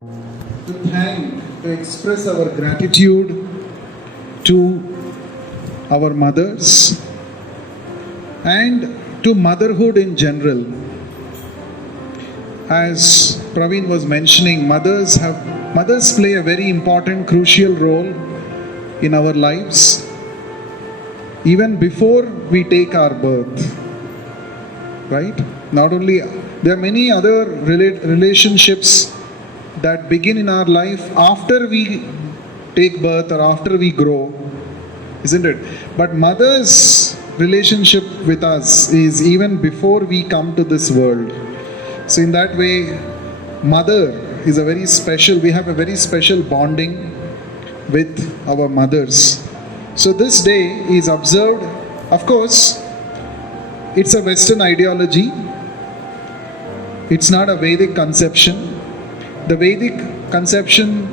To thank, to express our gratitude to our mothers and to motherhood in general. As Praveen was mentioning, mothers play a very important, crucial role in our lives, even before we take our birth. Right? Not only, there are many other relationships that begin in our life after we take birth or after we grow, isn't it? But mother's relationship with us is even before we come to this world. So in that way, mother is a very special, we have a very special bonding with our mothers. So this day is observed, of course, it's a Western ideology. It's not a Vedic conception. The Vedic conception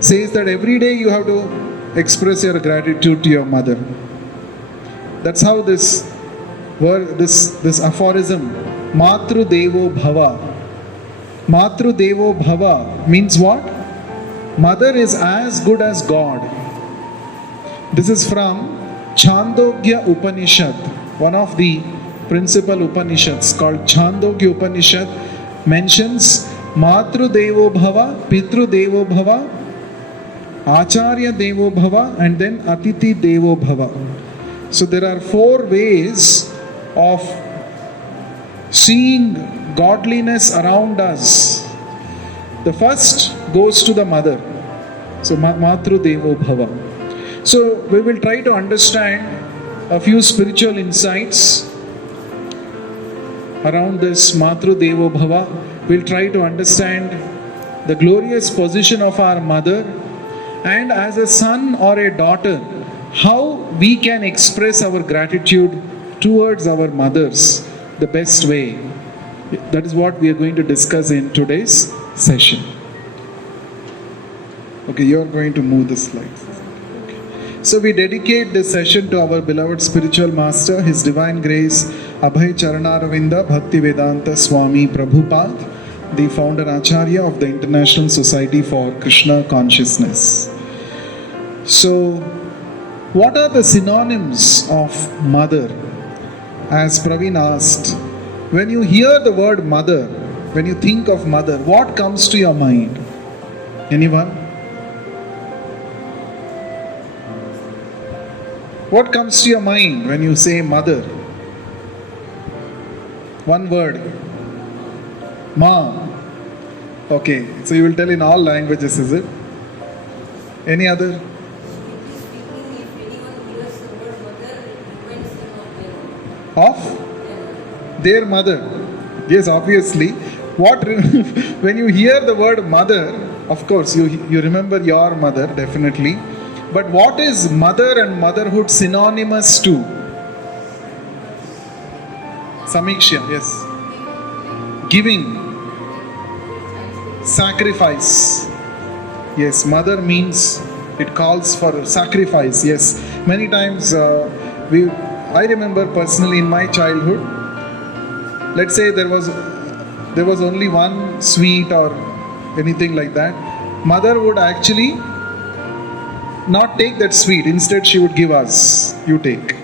says that every day you have to express your gratitude to your mother. That's how this word, this aphorism, Mātru devo bhavah. Mātru devo bhavah means what? Mother is as good as God. This is from Chandogya Upanishad, one of the principal Upanishads called Chandogya Upanishad, mentions Mātru devo bhava, Pitru devo bhava, Acharya devo bhava, and then Atiti devo bhava. So there are 4 ways of seeing godliness around us. The first goes to the mother. So Mātru devo bhava. So we will try to understand a few spiritual insights around this Mātru devo bhava. We'll try to understand the glorious position of our mother, and as a son or a daughter, how we can express our gratitude towards our mothers the best way. That is what we are going to discuss in today's session. Okay, you are going to move the slides. Okay. So we dedicate this session to our beloved spiritual master, His Divine Grace Abhay Charanaravinda Bhaktivedanta Swami Prabhupada, the founder Acharya of the International Society for Krishna Consciousness. So, what are the synonyms of mother? As Praveen asked, when you hear the word mother, when you think of mother, what comes to your mind? Anyone? What comes to your mind when you say mother? One word. Ma. Okay, so you will tell in all languages, is it? Any other? Of their mother. Yes, obviously. When you hear the word mother, of course, you remember your mother, definitely. But what is mother and motherhood synonymous to? Samiksha, yes. Giving. Sacrifice. Yes, mother means it calls for sacrifice. Yes, many times I remember personally in my childhood, let's say there was only one sweet or anything like that, mother would actually not take that sweet. Instead, she would give us. You take.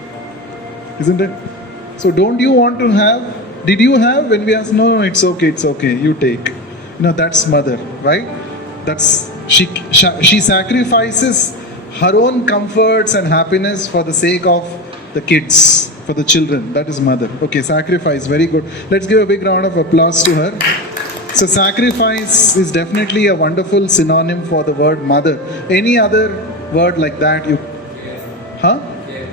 Isn't it? So don't you want to have? Did you have? When we ask, no, it's okay, you take. That's mother, right? That's she sacrifices her own comforts and happiness for the sake of the kids, for the children. That is mother. Okay, sacrifice, very good. Let's give a big round of applause to her. So sacrifice is definitely a wonderful synonym for the word mother. Any other word like that?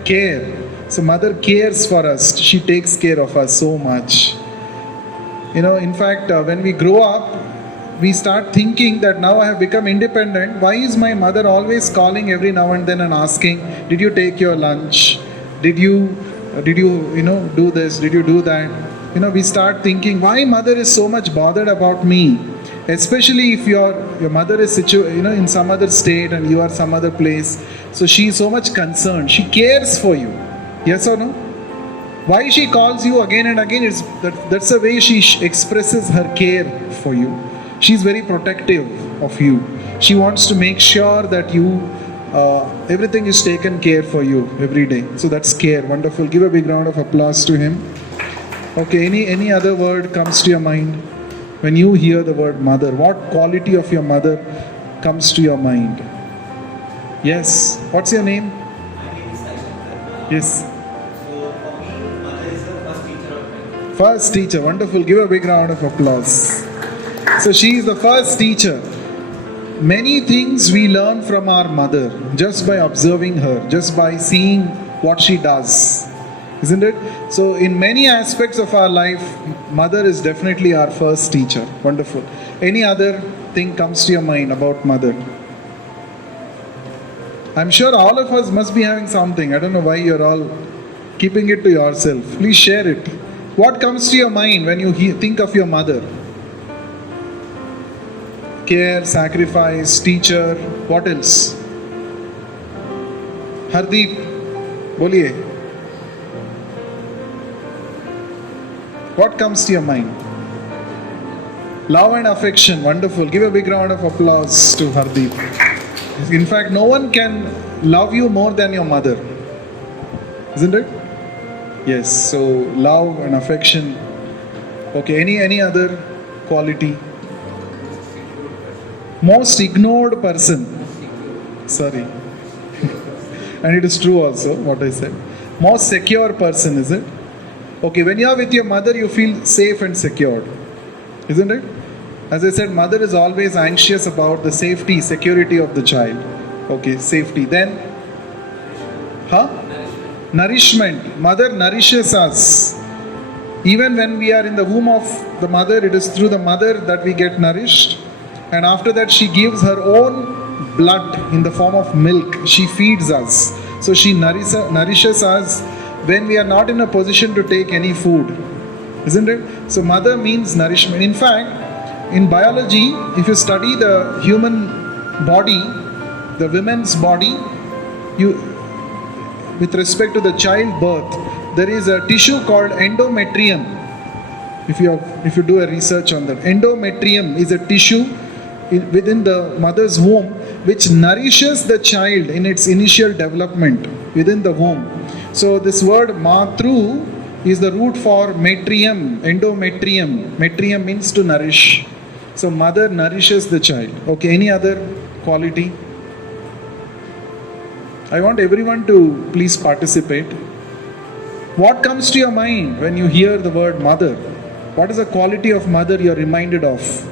Care. So mother cares for us. She takes care of us so much. In fact, when we grow up, we start thinking that now I have become independent. Why is my mother always calling every now and then and asking, did you take your lunch? Did you do this? Did you do that? We start thinking, why mother is so much bothered about me? Especially if your mother is in some other state and you are some other place. So she is so much concerned. She cares for you. Yes or no? Why she calls you again and again, that's the way she expresses her care for you. She's very protective of you. She wants to make sure that you, everything is taken care for you every day. So that's care. Wonderful. Give a big round of applause to him. Okay, any other word comes to your mind? When you hear the word mother, what quality of your mother comes to your mind? Yes. What's your name? Yes. So for me, mother is the first teacher of mine. First teacher. Wonderful. Give a big round of applause. So she is the first teacher. Many things we learn from our mother just by observing her, just by seeing what she does. Isn't it? So in many aspects of our life, mother is definitely our first teacher. Wonderful. Any other thing comes to your mind about mother? I'm sure all of us must be having something. I don't know why you're all keeping it to yourself. Please share it. What comes to your mind when you think of your mother? Care, sacrifice, teacher. What else? Hardeep, boliye. What comes to your mind? Love and affection. Wonderful. Give a big round of applause to Hardeep. In fact, no one can love you more than your mother. Isn't it? Yes. So, love and affection. Okay. Any other quality? Most ignored person. Sorry. And it is true also, what I said. Most secure person, is it? Okay, when you are with your mother, you feel safe and secured. Isn't it? As I said, mother is always anxious about the safety, security of the child. Okay, safety. Then, nourishment. Mother nourishes us. Even when we are in the womb of the mother, it is through the mother that we get nourished. And after that, she gives her own blood in the form of milk. She feeds us. So she nourishes us when we are not in a position to take any food. Isn't it? So mother means nourishment. In fact, in biology, if you study the human body, the women's body, with respect to the childbirth, there is a tissue called endometrium. If you do a research on that, endometrium is a tissue within the mother's womb which nourishes the child in its initial development within the womb. So this word Mātru is the root for metrium, endometrium. Metrium means to nourish. So mother nourishes the child. Okay, any other quality? I want everyone to please participate. What comes to your mind when you hear the word mother? What is the quality of mother you are reminded of?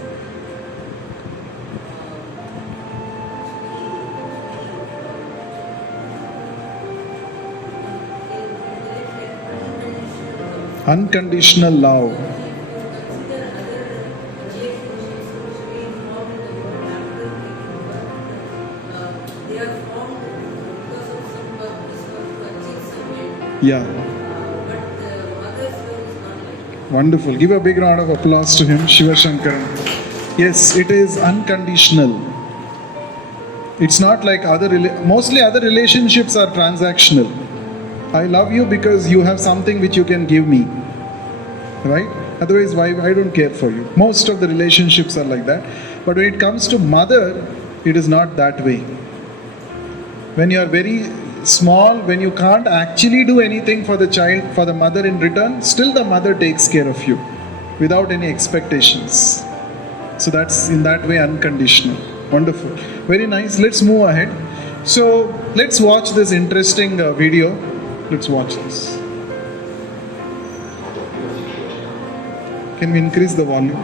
Unconditional love. Yeah. Wonderful. Give a big round of applause to him, Shiva Shankaran. Yes, it is unconditional. It's not like mostly other relationships are transactional. I love you because you have something which you can give me. Right? Otherwise, why I don't care for you. Most of the relationships are like that. But when it comes to mother, it is not that way. When you are very small, when you can't actually do anything for the child, for the mother in return, still the mother takes care of you without any expectations. So that's in that way unconditional. Wonderful. Very nice. Let's move ahead. So let's watch this interesting video. Let's watch this. Can we increase the volume?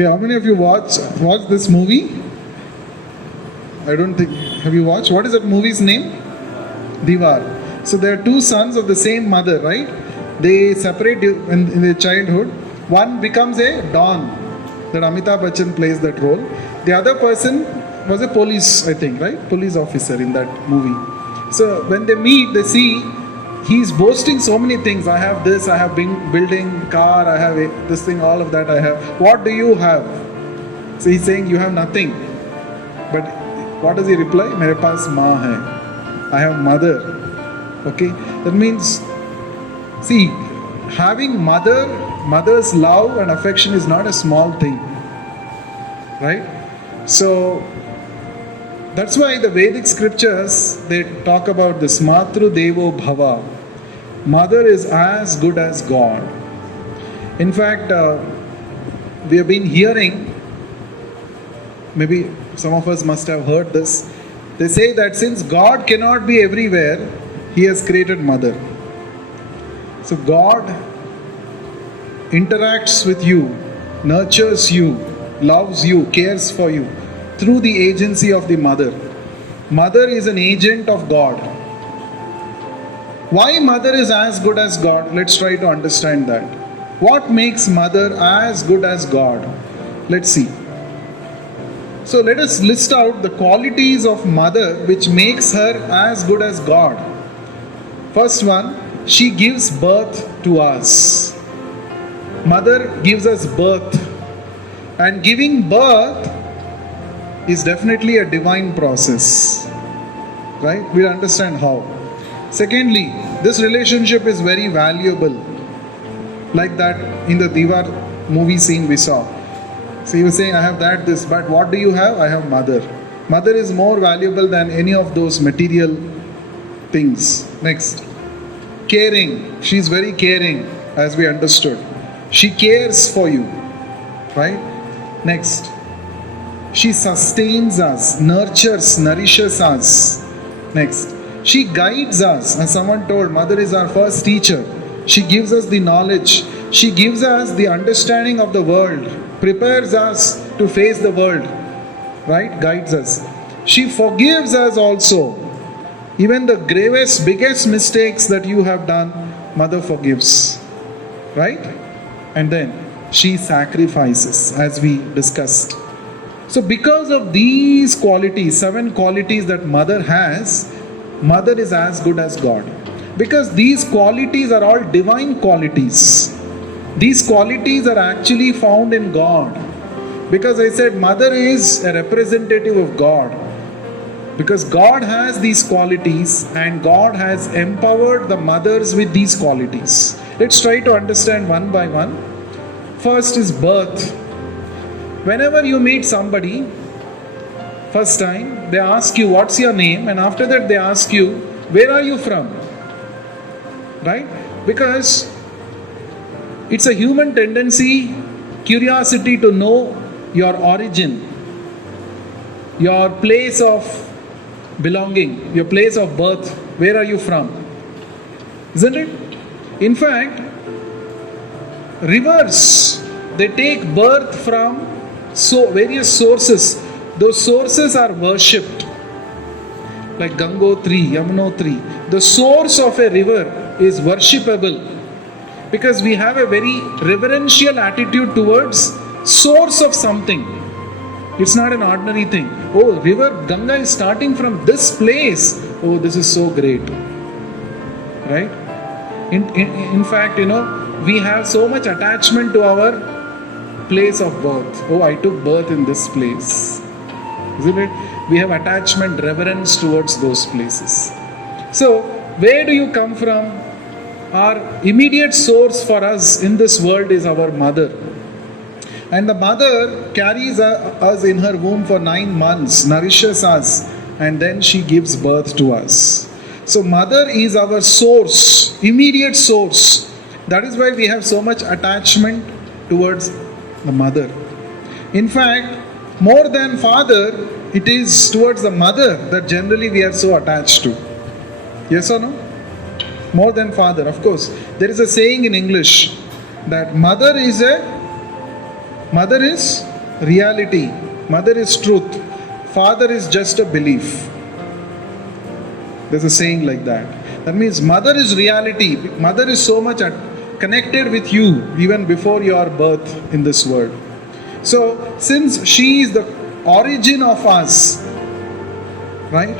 Okay, how many of you watched this movie? I don't think. Have you watched? What is that movie's name? Diwar. So there are two sons of the same mother, right? They separate in their childhood. One becomes a don. That Amitabh Bachchan plays that role. The other person was a police, I think, right? Police officer in that movie. So when they meet, they see he's boasting so many things. I have this, I have been building car, I have this thing, all of that I have. What do you have? So he's saying you have nothing. But what does he reply? Mere paas maa hai. I have mother. Okay? That means, see, having mother's love and affection is not a small thing. Right? So, that's why the Vedic scriptures, they talk about this Mātru, devo, bhavah. Mother is as good as God. In fact, we have been hearing, maybe some of us must have heard this, they say that since God cannot be everywhere, He has created mother. So God interacts with you, nurtures you, loves you, cares for you through the agency of the mother. Mother is an agent of God. Why mother is as good as God? Let's try to understand that. What makes mother as good as God? Let's see. So let us list out the qualities of mother which makes her as good as God. First one, she gives birth to us. Mother gives us birth. And giving birth is definitely a divine process. Right? We'll understand how. Secondly, this relationship is very valuable. Like that in the Diwar movie scene we saw. So he was saying, I have that, this, but what do you have? I have mother. Mother is more valuable than any of those material things. Next. Caring. She is very caring, as we understood. She cares for you. Right? Next. She sustains us, nurtures, nourishes us. Next. She guides us. As someone told, mother is our first teacher. She gives us the knowledge. She gives us the understanding of the world. Prepares us to face the world. Right? Guides us. She forgives us also. Even the gravest, biggest mistakes that you have done, mother forgives. Right? And then she sacrifices, as we discussed. So because of these qualities, 7 qualities that mother has, mother is as good as God. Because these qualities are all divine qualities. These qualities are actually found in God. Because I said mother is a representative of God. Because God has these qualities and God has empowered the mothers with these qualities. Let's try to understand one by one. First is birth. Whenever you meet somebody, first time, they ask you, what's your name? And after that they ask you, where are you from? Right? Because it's a human tendency, curiosity to know your origin, your place of belonging, your place of birth. Where are you from? Isn't it? In fact, rivers, they take birth from various sources. Those sources are worshipped. Like Gangotri, Yamunotri. The source of a river is worshipable. Because we have a very reverential attitude towards source of something. It's not an ordinary thing. Oh, river Ganga is starting from this place. Oh, this is so great. Right? In fact, we have so much attachment to our place of birth. Oh, I took birth in this place. Isn't it? We have attachment, reverence towards those places. So, where do you come from? Our immediate source for us in this world is our mother. And the mother carries us in her womb for 9 months, nourishes us, and then she gives birth to us. So mother is our source, immediate source. That is why we have so much attachment towards the mother. In fact, more than father, it is towards the mother that generally we are so attached to. Yes or no? More than father, of course. There is a saying in English that mother is reality. Mother is truth. Father is just a belief. There's a saying like that. That means mother is reality. Mother is so much connected with you even before your birth in this world. So, since she is the origin of us, right?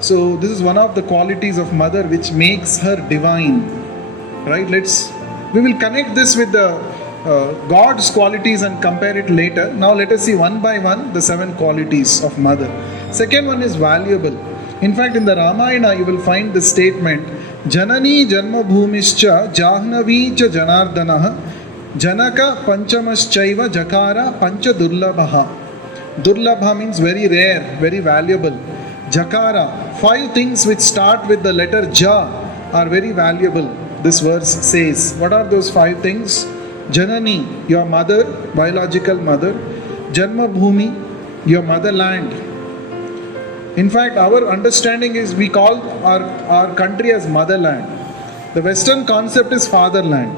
So, this is one of the qualities of mother which makes her divine, right? We will connect this with the God's qualities and compare it later. Now, let us see one by one the 7 qualities of mother. Second one is valuable. In fact, in the Rāmāyana, you will find this statement: Janani Janma Bhumischa Jahnavi Cha Janardanaha Janaka Panchamaschaiva Jakara Pancha Durlabhaha. Durlabha means very rare, very valuable. Jakara, 5 things which start with the letter Ja are very valuable. This verse says, what are those 5 things? Janani, your mother, biological mother. Janma Bhumi, your motherland. In fact, our understanding is we call our country as motherland. The Western concept is fatherland.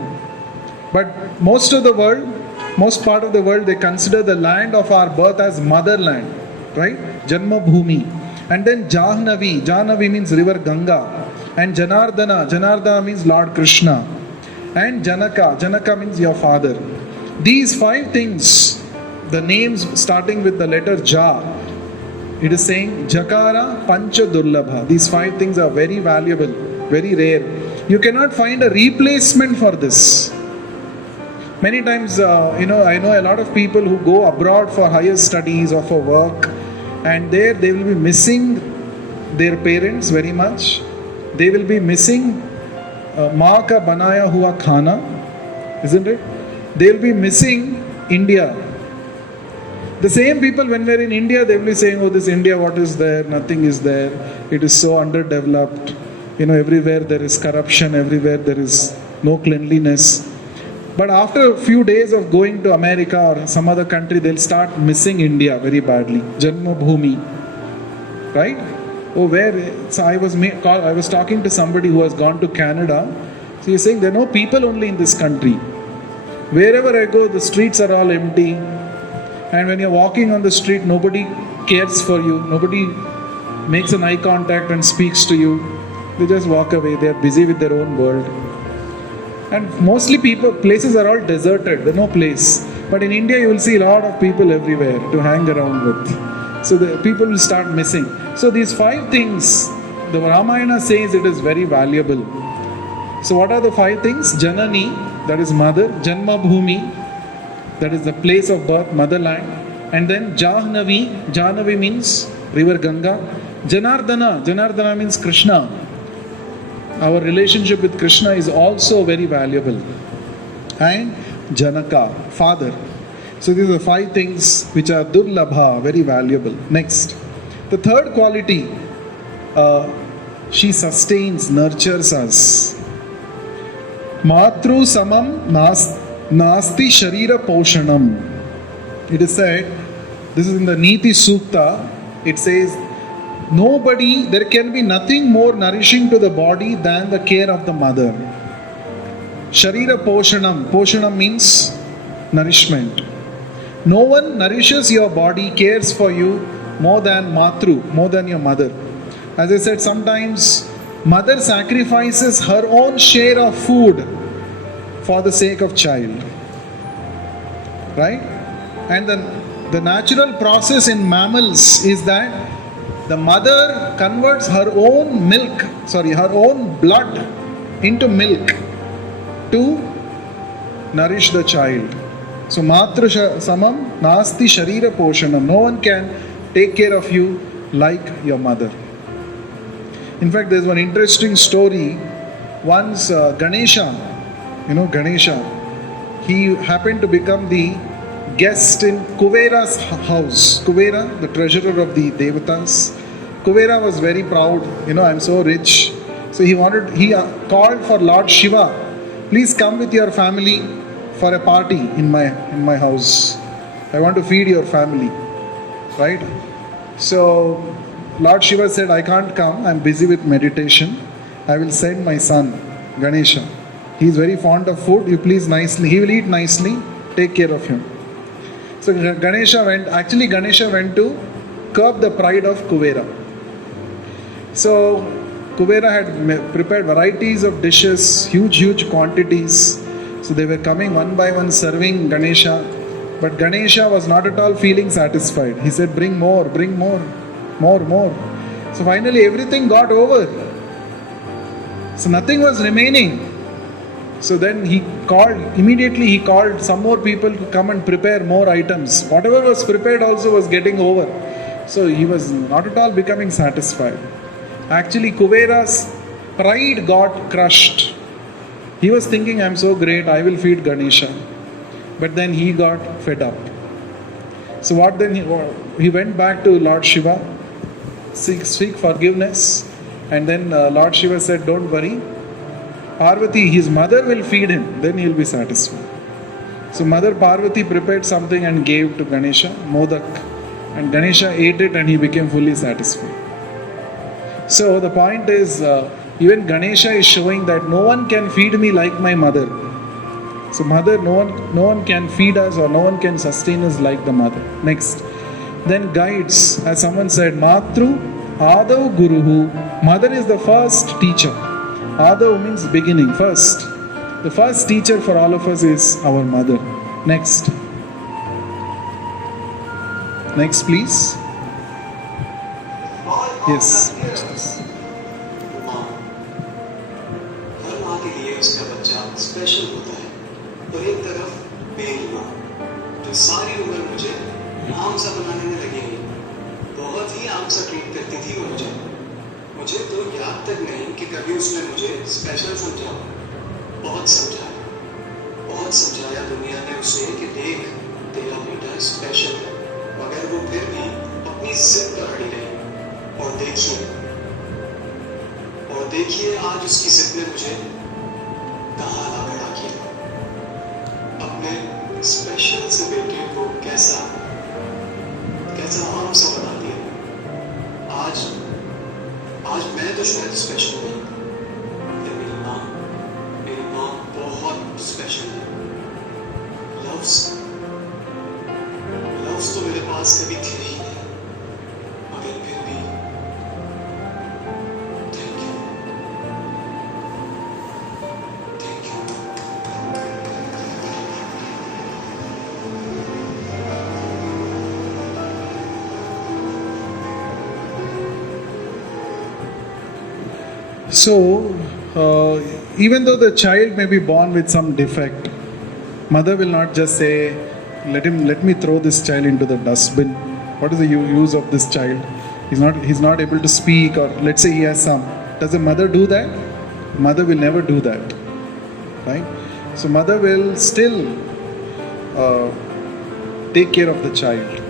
But most part of the world, they consider the land of our birth as motherland. Right? Janma Bhumi. And then Jahnavi. Jahnavi means river Ganga. And Janardana means Lord Krishna. And Janaka means your father. These 5 things, the names starting with the letter Ja, it is saying Jakara Pancha Durlabha. These 5 things are very valuable, very rare. You cannot find a replacement for this. Many times, I know a lot of people who go abroad for higher studies or for work, and there they will be missing their parents very much. They will be missing Maa ka banaya hua khana, isn't it? They will be missing India. The same people, when we're in India, they will be saying, oh, this India, what is there? Nothing is there. It is so underdeveloped. Everywhere there is corruption, everywhere there is no cleanliness. But after a few days of going to America or some other country, they'll start missing India very badly. Janma Bhumi. Right? Oh, where? So I was talking to somebody who has gone to Canada. So he's saying there are no people only in this country. Wherever I go, the streets are all empty. And when you're walking on the street, nobody cares for you. Nobody makes an eye contact and speaks to you. They just walk away. They are busy with their own world. And mostly places are all deserted. There's no place. But in India, you will see a lot of people everywhere to hang around with. So the people will start missing. So these 5 things, the Rāmāyana says it is very valuable. So what are the 5 things? Janani, that is mother. Janma Bhumi, that is the place of birth, motherland. And then Jahnavi. Jahnavi means river Ganga. Janardana means Krishna. Our relationship with Krishna is also very valuable. And Janaka, father. So these are 5 things which are Durlabha, very valuable. Next, the third quality, she sustains, nurtures us. Mātru samam nasti sharira poshanam. It is said, this is in the Niti Sukta, it says, there can be nothing more nourishing to the body than the care of the mother. Sharira poshanam. Poshanam means nourishment. No one nourishes your body, cares for you more than Mātru, more than your mother. As I said, sometimes mother sacrifices her own share of food for the sake of child. Right? And the natural process in mammals is that the mother converts her own blood into milk to nourish the child. So Mātru samam nasti sharira poshanam. No one can take care of you like your mother. In fact, there's one interesting story. Once Ganesha, he happened to become the guest in Kuvera's house. Kuvera, the treasurer of the Devatas. Kuvera was very proud. I'm so rich. So he called for Lord Shiva. Please come with your family for a party in my house. I want to feed your family. Right? So Lord Shiva said, I can't come. I'm busy with meditation. I will send my son, Ganesha. He is very fond of food. He will eat nicely. Take care of him. So So Ganesha went to curb the pride of Kuvera. So Kuvera had prepared varieties of dishes, huge quantities. So they were coming one by one serving Ganesha. But Ganesha was not at all feeling satisfied. He said, bring more. So finally everything got over. So nothing was remaining. So then immediately he called some more people to come and prepare more items. Whatever was prepared also was getting over. So he was not at all becoming satisfied. Actually, Kuvera's pride got crushed. He was thinking, I'm so great, I will feed Ganesha. But then he got fed up. So he went back to Lord Shiva, seek forgiveness. And then Lord Shiva said, don't worry. Parvati, his mother will feed him, then he will be satisfied. So Mother Parvati prepared something and gave to Ganesha, modak. And Ganesha ate it and he became fully satisfied. So the point is, even Ganesha is showing that no one can feed me like my mother. So mother, no one can feed us or no one can sustain us like the mother. Next. Then guides, as someone said, Mātru, Ādav Guruhu. Mother is the first teacher. Ādav means beginning, first. The first teacher for all of us is our mother. Next. Next, please. Yes. हर माँ के लिए उसका बच्चा special होता है, और एक तरफ मेरी माँ जो सारी उम्र मुझे आम सा बनाने में लगी रही, बहुत ही आम सा ट्रीट करती थी वो मुझे तो याद तक नहीं कि कभी उसने मुझे स्पेशल समझा। बहुत समझाया दुनिया ने उसे कि देख तेरा बेटा स्पेशल है, मगर वो फिर भी अपनी जिद पर अड़ी रही। और देखिए आज उसकी जिद ने मुझे कहाँ ला खड़ा किया। अपने स्पेशल से बेटे को कैसा आम सा बना दिया। आज मैं तो शायद स्पेशल नहीं, मेरी माँ बहुत स्पेशल है। लव्स तो मेरे पास कभी थे ही नहीं, मगर फिर भी thank you. So, even though the child may be born with some defect, mother will not just say, let me throw this child into the dustbin. What is the use of this child? He's not able to speak, or let's say he has some. Does a mother do that? Mother will never do that, right? So mother will still take care of the child.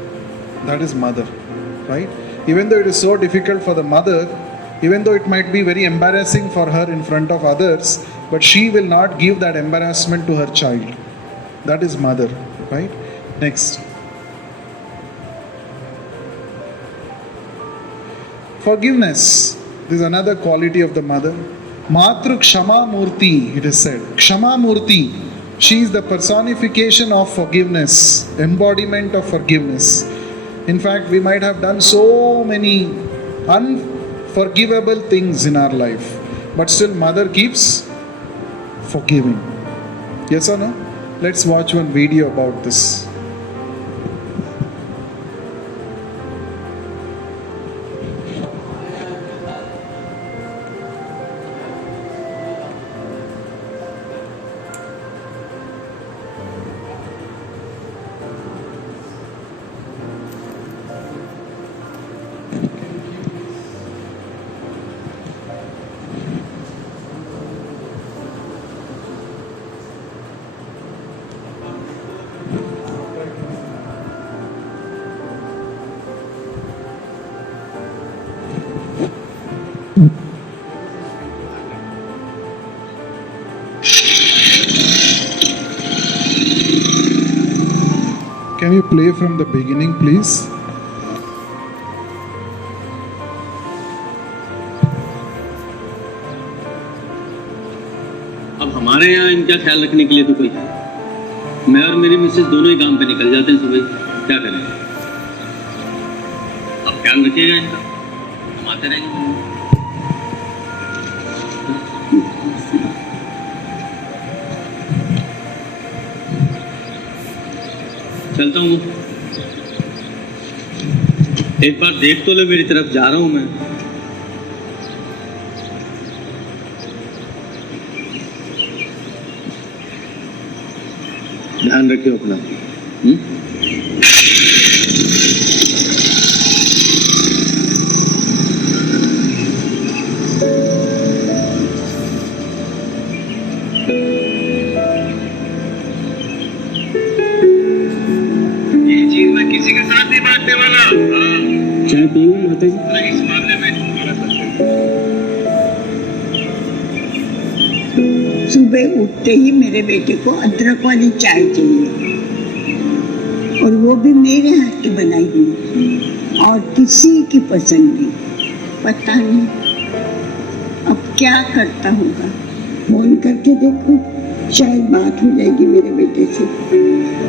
That is mother, right? Even though it is so difficult for the mother, even though it might be very embarrassing for her in front of others, but she will not give that embarrassment to her child. That is mother, right? Next. Forgiveness. This is another quality of the mother. Mātru Kshama Murti, it is said. Kshama Murti. She is the personification of forgiveness, embodiment of forgiveness. In fact, we might have done so many unforgivable things in our life, but still mother keeps forgiving. Yes or no? Let's watch one video about this. Can you play from the beginning, please? अब हमारे यहाँ इनका ख्याल रखने के लिए तो कोई है। मैं और मेरी मिसेस दोनों ही काम पे निकल जाते हैं सुबह। क्या करें? अब ख्याल रखिएगा इनका, हम आते रहेंगे। चलता हूँ, एक बार देख तो ले मेरी तरफ, जा रहा हूँ मैं। ध्यान रखियो अपना। ये चीज मैं किसी के साथ नहीं बांटने वाला। चाय पिएंगे माता जी? इस मामले में सुबह उठते ही मेरे बेटे को अदरक वाली चाय चाहिए, और वो भी मेरे हाथ की बनाई हुई, और किसी की पसंद नहीं। पता नहीं अब क्या करता होगा। फोन करके देखो, शायद बात हो जाएगी मेरे बेटे से।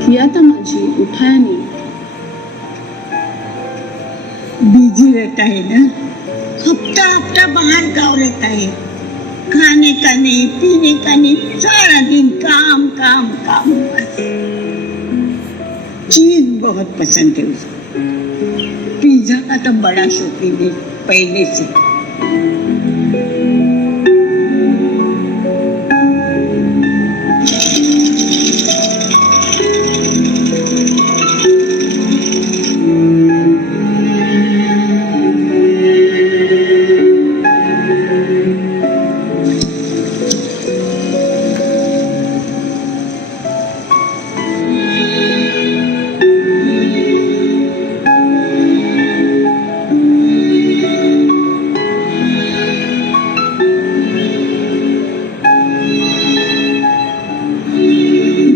किया था माँ जी, उठाया नहीं। बिजी रहता है ना, हफ्ता हफ्ता बाहर गाँव रहता है, खाने का नहीं, पीने का नहीं, सारा दिन काम काम काम। बस चीज बहुत पसंद है उसको, पिज्जा का तो बड़ा शौकीन है पहले से।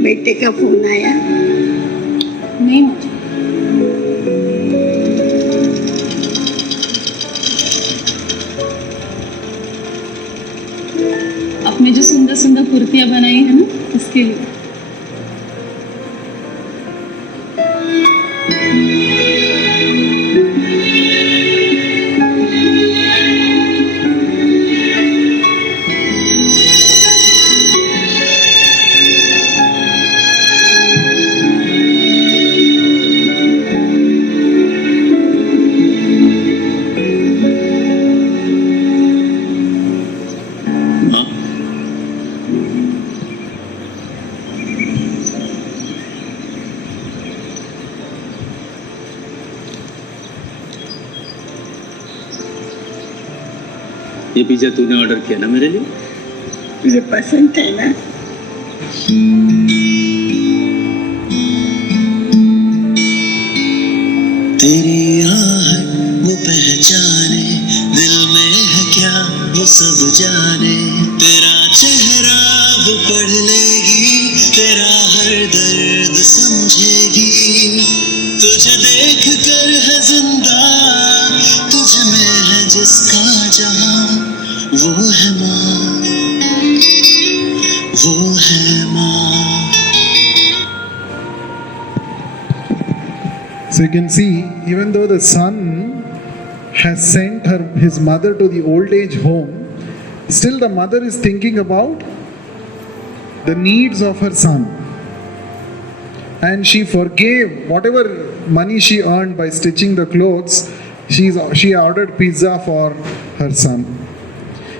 बेटे का फोन आया? नहीं माँ जी। आपने जो सुंदर सुंदर कुर्तियां बनाई है ना, उसके लिए। ये पिज्जा तूने ऑर्डर किया ना मेरे लिए? मुझे पसंद है ना। तेरी आहट वो पहचाने, दिल में है क्या वो सब जाने। तेरा चेहरा वो पढ़ लेगी, तेरा हर दर्द समझेगी। तुझे देख कर है जिंदा, तुझ में है जिसका जहां, वो है माँ, वो है माँ। So you can see, even though the son has sent his mother to the old age home, still the mother is thinking about the needs of her son. And she forgave whatever money she earned by stitching the clothes. She ordered pizza for her son.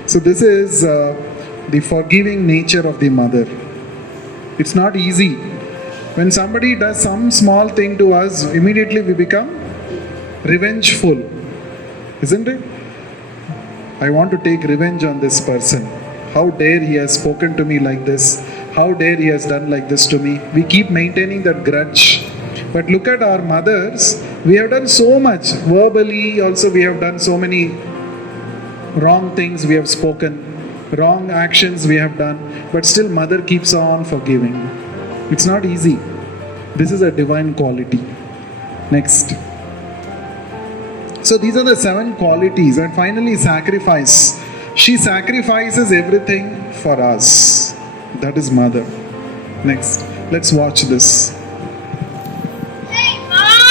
So this is the forgiving nature of the mother. It's not easy. When somebody does some small thing to us, immediately we become revengeful, isn't it? I want to take revenge on this person. How dare he has spoken to me like this? How dare he has done like this to me? We keep maintaining that grudge. But look at our mothers. We have done so much. Verbally also we have done so many wrong things we have spoken, wrong actions we have done. But still mother keeps on forgiving. It's not easy. This is a divine quality. Next. So these are the 7 qualities. And finally, sacrifice. She sacrifices everything for us. That is mother. Next. Let's watch this. Hey, Mom!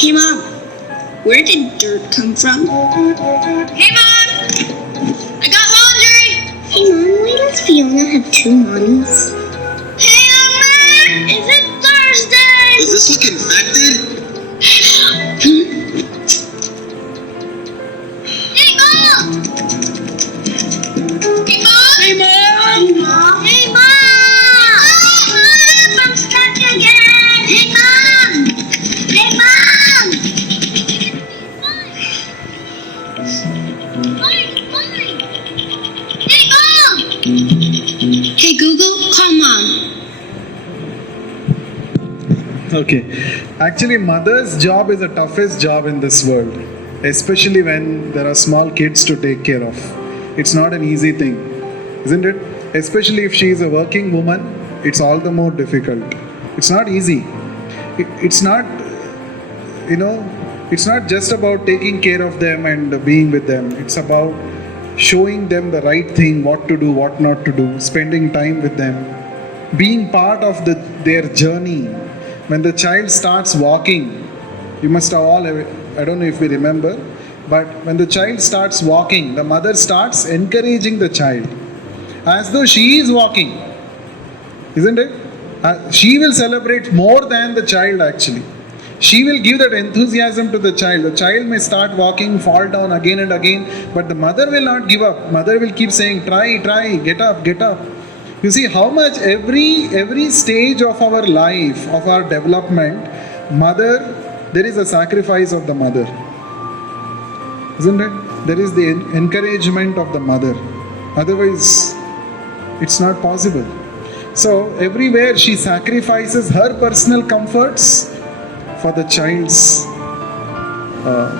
Hey Mom, where did dirt come from? Hey Mom, I got laundry! Hey Mom, why does Fiona have two mommies? Hey Mama, is it Thursday? Does this look infected? Hey Mom! Hey Mom! Hey Mom! Hey Mom! Hey Mom! I'm stuck again! Hey Mom! Hey Mom! Fine. Hey Mom! Hey Google, call Mom. Okay. Actually, mother's job is the toughest job in this world, especially when there are small kids to take care of. It's not an easy thing, isn't it? Especially if she is a working woman, it's all the more difficult. It's not easy. It's not, it's not just about taking care of them and being with them. It's about showing them the right thing, what to do, what not to do, spending time with them, being part of their journey. When the child starts walking, you must have all, I don't know if we remember, but when the child starts walking, the mother starts encouraging the child as though she is walking, isn't it? She will celebrate more than the child actually. She will give that enthusiasm to the child. The child may start walking, fall down again and again, but the mother will not give up. Mother will keep saying, try, get up, get up. You see how much every stage of our life, of our development, there is a sacrifice of the mother. Isn't it? There is the encouragement of the mother. Otherwise, it's not possible. So everywhere she sacrifices her personal comforts for the child's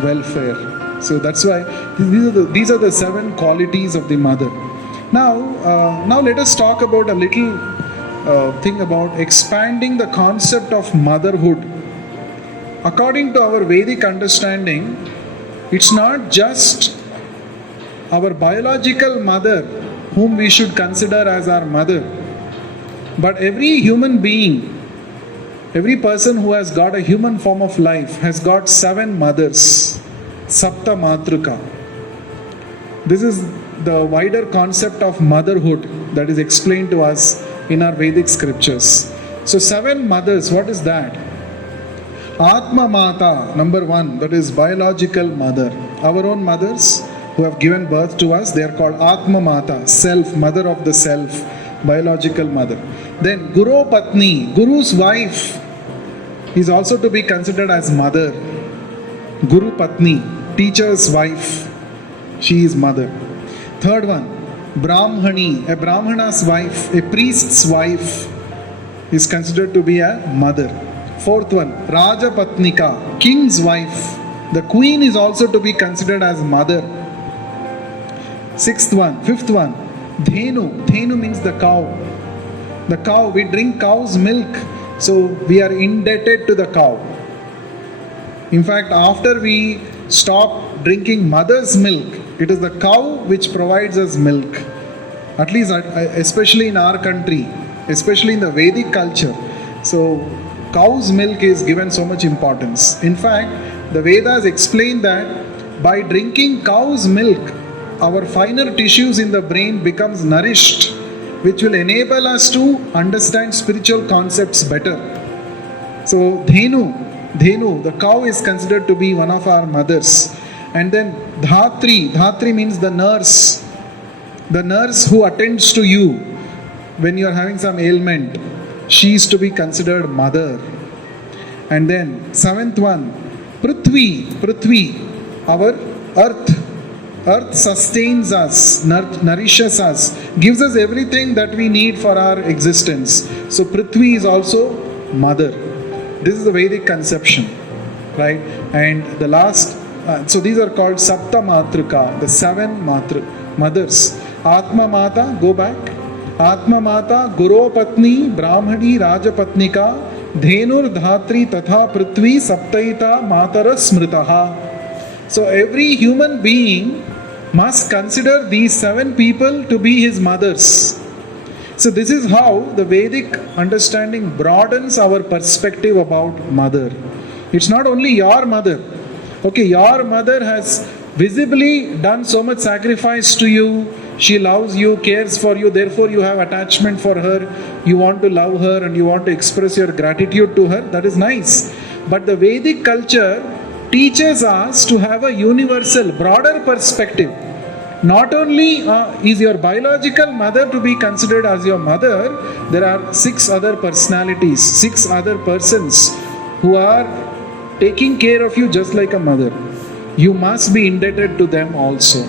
welfare. So that's why these are the 7 qualities of the mother. Now let us talk about a little thing about expanding the concept of motherhood. According to our Vedic understanding, it's not just our biological mother whom we should consider as our mother, but every human being, every person who has got a human form of life has got 7 mothers, Sapta Matruka. This is the wider concept of motherhood that is explained to us in our Vedic scriptures. So 7 mothers, what is that? Atma Mata, number 1, that is biological mother. Our own mothers who have given birth to us, they are called Atma Mata, self, mother of the self, biological mother. Then Guru Patni, Guru's wife, is also to be considered as mother. Guru Patni, teacher's wife, she is mother. Third one, Brahmani, a Brahmana's wife, a priest's wife is considered to be a mother. Fourth one, Raja Patnika, king's wife. The queen is also to be considered as mother. Fifth one, Dhenu. Dhenu means the cow. The cow, we drink cow's milk, so we are indebted to the cow. In fact, after we stop drinking mother's milk, it is the cow which provides us milk. At least, especially in our country, especially in the Vedic culture. So, cow's milk is given so much importance. In fact, the Vedas explain that by drinking cow's milk, our finer tissues in the brain becomes nourished, which will enable us to understand spiritual concepts better. So, Dhenu, the cow is considered to be one of our mothers. And then Dhatri means the nurse who attends to you when you are having some ailment. She is to be considered mother. And then 7th one, Prithvi, our earth sustains us, nourishes us, gives us everything that we need for our existence. So Prithvi is also mother. This is the Vedic conception, right? And the last, so these are called Sapta Matruka, the 7 mothers. Atma Mata, go back. Atma Mata, Guru Patni, Brahmani, Raja Patnika, Dhenur Dhatri Tatha Prithvi Saptaita Matara Smritaha. So every human being must consider these 7 people to be his mothers. So this is how the Vedic understanding broadens our perspective about mother. It's not only your mother. Okay, your mother has visibly done so much sacrifice to you. She loves you, cares for you, therefore you have attachment for her. You want to love her and you want to express your gratitude to her. That is nice. But the Vedic culture teaches us to have a universal, broader perspective. Not only is your biological mother to be considered as your mother, there are 6 other personalities, 6 other persons who are taking care of you just like a mother. You must be indebted to them also.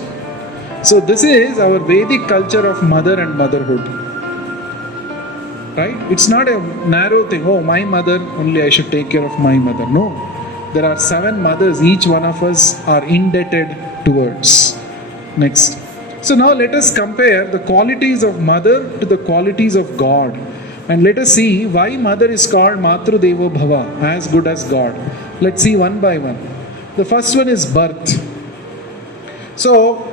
So this is our Vedic culture of mother and motherhood. Right? It's not a narrow thing, oh my mother, only I should take care of my mother. No. There are 7 mothers, each one of us are indebted towards. Next. So now let us compare the qualities of mother to the qualities of God. And let us see why mother is called Mātru devo bhavah, as good as God. Let's see one by one. The first one is birth. So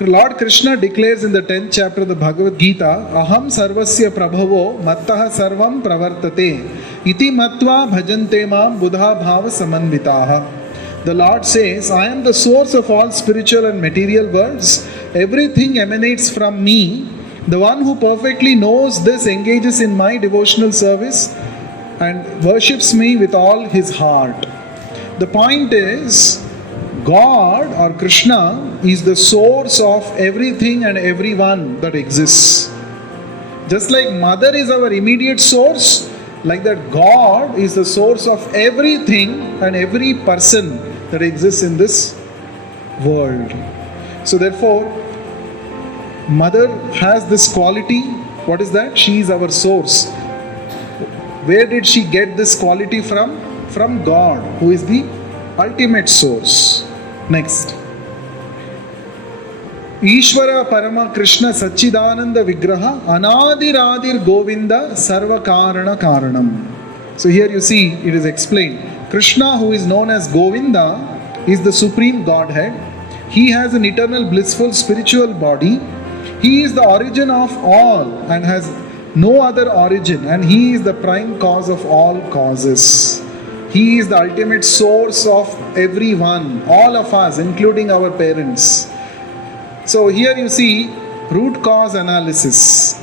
Lord Krishna declares in the 10th chapter of the Bhagavad Gita, Aham sarvasya prabhavo mattaha sarvam pravartate iti matva bhajante mam buddha bhava samanvitaha. The Lord says, I am the source of all spiritual and material worlds. Everything emanates from me. The one who perfectly knows this engages in my devotional service and worships me with all his heart. The point is, God or Krishna is the source of everything and everyone that exists. Just like mother is our immediate source, like that God is the source of everything and every person that exists in this world. So therefore, mother has this quality. What is that? She is our source. Where did she get this quality from? From God, who is the ultimate source. Next. Ishvara Parama Krishna Sachidananda Vigraha Anadiradir Govinda Sarva Karana Karanam. So here you see it is explained. Krishna, who is known as Govinda, is the supreme Godhead. He has an eternal blissful spiritual body. He is the origin of all and has no other origin, and he is the prime cause of all causes. He is the ultimate source of everyone, all of us, including our parents. So here you see root cause analysis.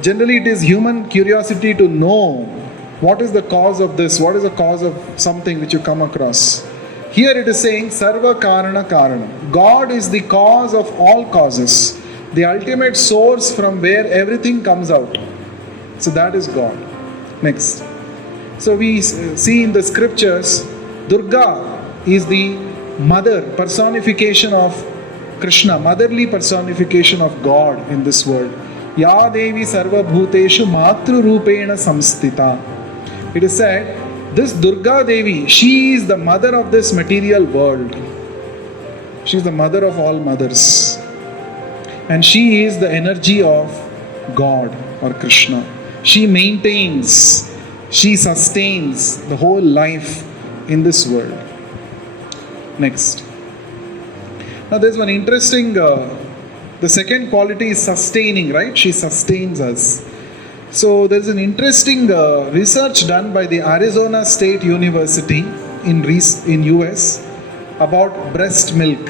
Generally it is human curiosity to know what is the cause of this, what is the cause of something which you come across. Here it is saying Sarva Karana Karana. God is the cause of all causes, the ultimate source from where everything comes out. So that is God. Next. So we see in the scriptures, Durga is the mother personification of Krishna, motherly personification of God in this world. Ya Devi Sarva Bhuteshu Mātru Rūpena Samstita. It is said, this Durga Devi, she is the mother of this material world. She is the mother of all mothers. And she is the energy of God or Krishna. She maintains, she sustains the whole life in this world. Next. Now there's one interesting, the second quality is sustaining, right? She sustains us. So there's an interesting research done by the Arizona State University in US about breast milk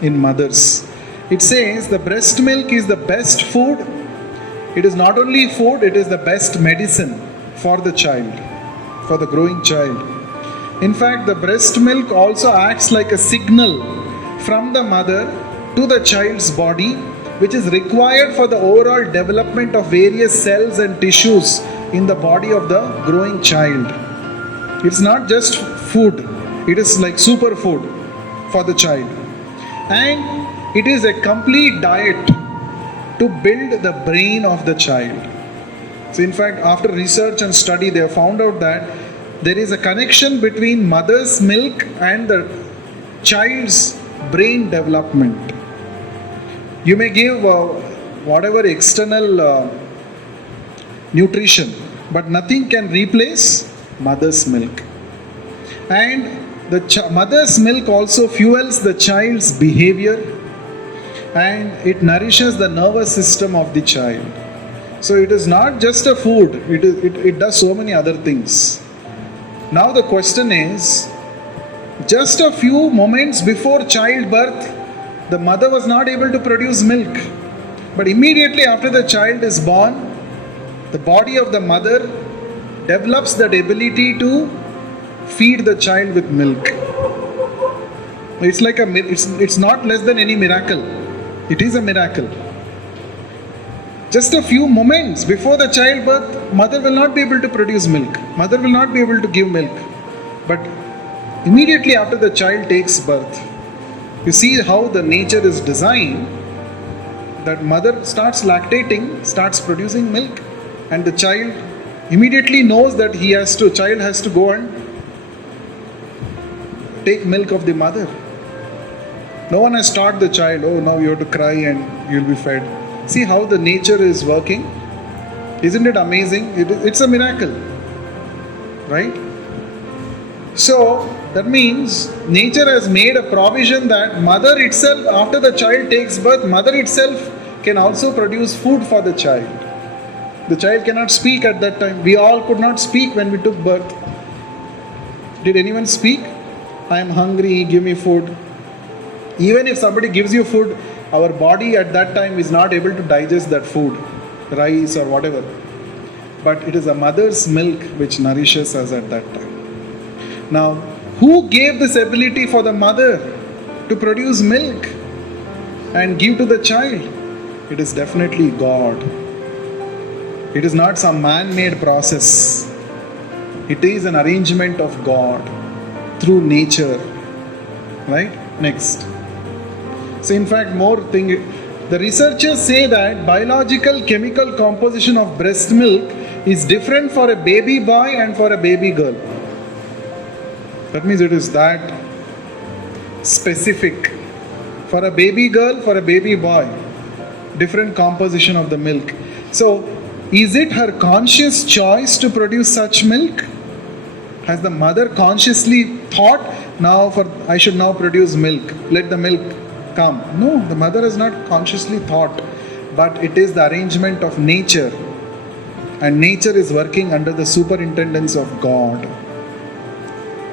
in mothers. It says the breast milk is the best food. It is not only food, it is the best medicine for the child, for the growing child. In fact, the breast milk also acts like a signal from the mother to the child's body, which is required for the overall development of various cells and tissues in the body of the growing child. It's not just food, it is like superfood for the child. And it is a complete diet to build the brain of the child. So in fact, after research and study, they have found out that there is a connection between mother's milk and the child's brain development. You may give whatever external nutrition, but nothing can replace mother's milk. And the mother's milk also fuels the child's behavior, and it nourishes the nervous system of the child. So it is not just a food, it does so many other things. Now the question is, just a few moments before childbirth, the mother was not able to produce milk. But immediately after the child is born, the body of the mother develops that ability to feed the child with milk. It's like it's not less than any miracle. It is a miracle. Just a few moments before the childbirth, mother will not be able to produce milk. Mother will not be able to give milk. But immediately after the child takes birth, you see how the nature is designed, that mother starts lactating, starts producing milk, and the child immediately knows that child has to go and take milk of the mother. No one has taught the child, oh, now you have to cry and you'll be fed. See how the nature is working? Isn't it amazing? It's a miracle, right? So that means nature has made a provision that mother itself, after the child takes birth, mother itself can also produce food for the child. The child cannot speak at that time. We all could not speak when we took birth. Did anyone speak? I am hungry, give me food. Even if somebody gives you food, our body at that time is not able to digest that food, rice or whatever. But it is a mother's milk which nourishes us at that time. Now, who gave this ability for the mother to produce milk and give to the child? It is definitely God. It is not some man-made process. It is an arrangement of God through nature. Right? Next. So in fact, the researchers say that biological chemical composition of breast milk is different for a baby boy and for a baby girl. That means it is that specific. For a baby girl, for a baby boy, different composition of the milk. So, is it her conscious choice to produce such milk? Has the mother consciously thought, I should now produce milk, let the milk come? No, the mother has not consciously thought, but it is the arrangement of nature, and nature is working under the superintendence of God.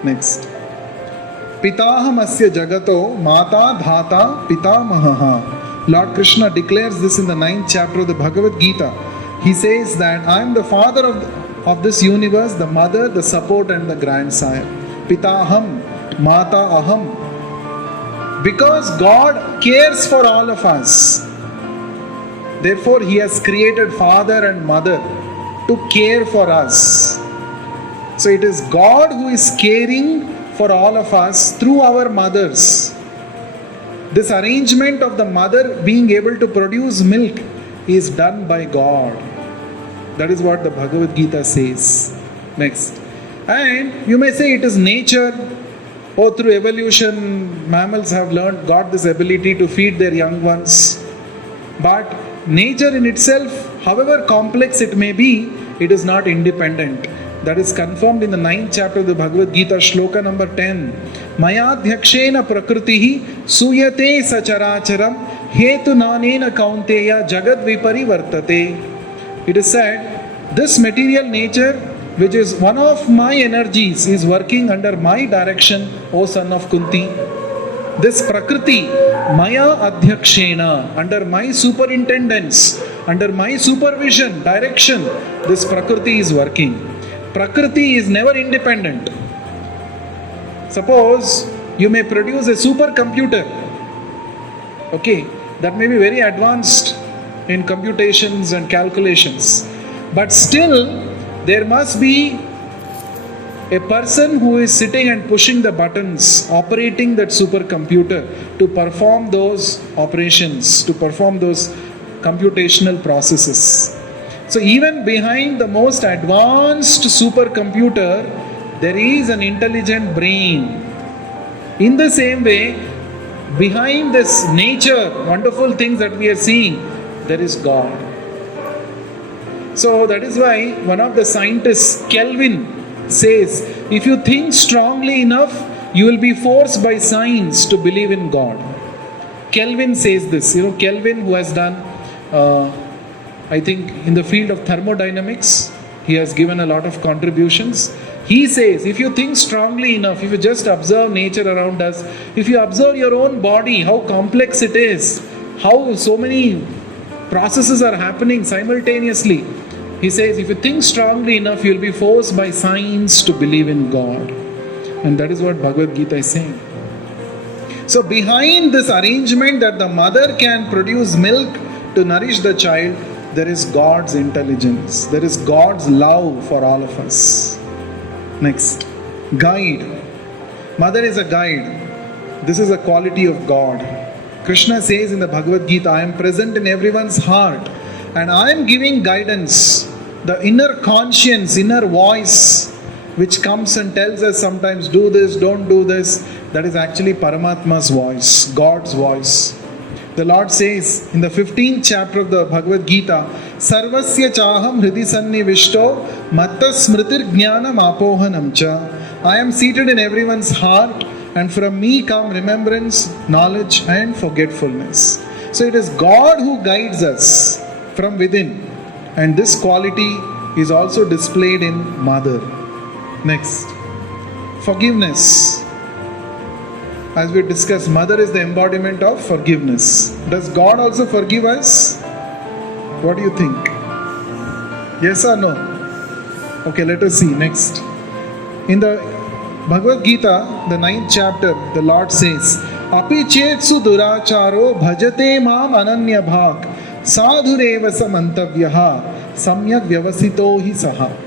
Next. Pitaham asya jagato mata dhata pitamaha. Lord Krishna declares this in the 9th chapter of the Bhagavad Gita. He says that I am the father of this universe, the mother, the support and the grandsire. Pitaham, mata aham. Because God cares for all of us, therefore He has created father and mother to care for us. So it is God who is caring for all of us through our mothers. This arrangement of the mother being able to produce milk is done by God. That is what the Bhagavad Gita says. Next. And you may say it is nature. Oh, through evolution, mammals have got this ability to feed their young ones. But nature in itself, however complex it may be, it is not independent. That is confirmed in the 9th chapter of the Bhagavad Gita, shloka number 10. Mayadhyakshena prakritihi suyate sacharacharam hetu nanena kaunteya jagad viparivartate. It is said, this material nature, which is one of my energies, is working under my direction, O son of Kunti. This Prakriti, Maya Adhyakshena, under my superintendence, under my supervision, direction, this Prakriti is working. Prakriti is never independent. Suppose you may produce a supercomputer, okay, that may be very advanced in computations and calculations, but still there must be a person who is sitting and pushing the buttons, operating that supercomputer to perform those operations, to perform those computational processes. So even behind the most advanced supercomputer, there is an intelligent brain. In the same way, behind this nature, wonderful things that we are seeing, there is God. So that is why one of the scientists, Kelvin, says, if you think strongly enough, you will be forced by science to believe in God. Kelvin says this. Kelvin, who has done, I think in the field of thermodynamics, he has given a lot of contributions. He says, if you think strongly enough, if you just observe nature around us, if you observe your own body, how complex it is, how so many processes are happening simultaneously. He says, if you think strongly enough, you'll be forced by science to believe in God. And that is what Bhagavad Gita is saying. So behind this arrangement that the mother can produce milk to nourish the child, there is God's intelligence. There is God's love for all of us. Next, guide. Mother is a guide. This is a quality of God. Krishna says in the Bhagavad Gita, I am present in everyone's heart and I am giving guidance. The inner conscience, inner voice which comes and tells us sometimes do this, don't do this, that is actually Paramatma's voice, God's voice. The Lord says in the 15th chapter of the Bhagavad Gita, Sarvasya chaham hridi sannivishto matta smritir jnanam apohanam cha. I am seated in everyone's heart and from me come remembrance, knowledge and forgetfulness. So it is God who guides us from within, and this quality is also displayed in Mother. Next, forgiveness. As we discussed, Mother is the embodiment of forgiveness. Does God also forgive us? What do you think? Yes or no? Okay, let us see. Next. In the Bhagavad Gita, the 9th chapter, the Lord says, Api chetsu duracharo bhajate mam ananya bhak sadhureva samantavyaha samyak vyavasito hi saha.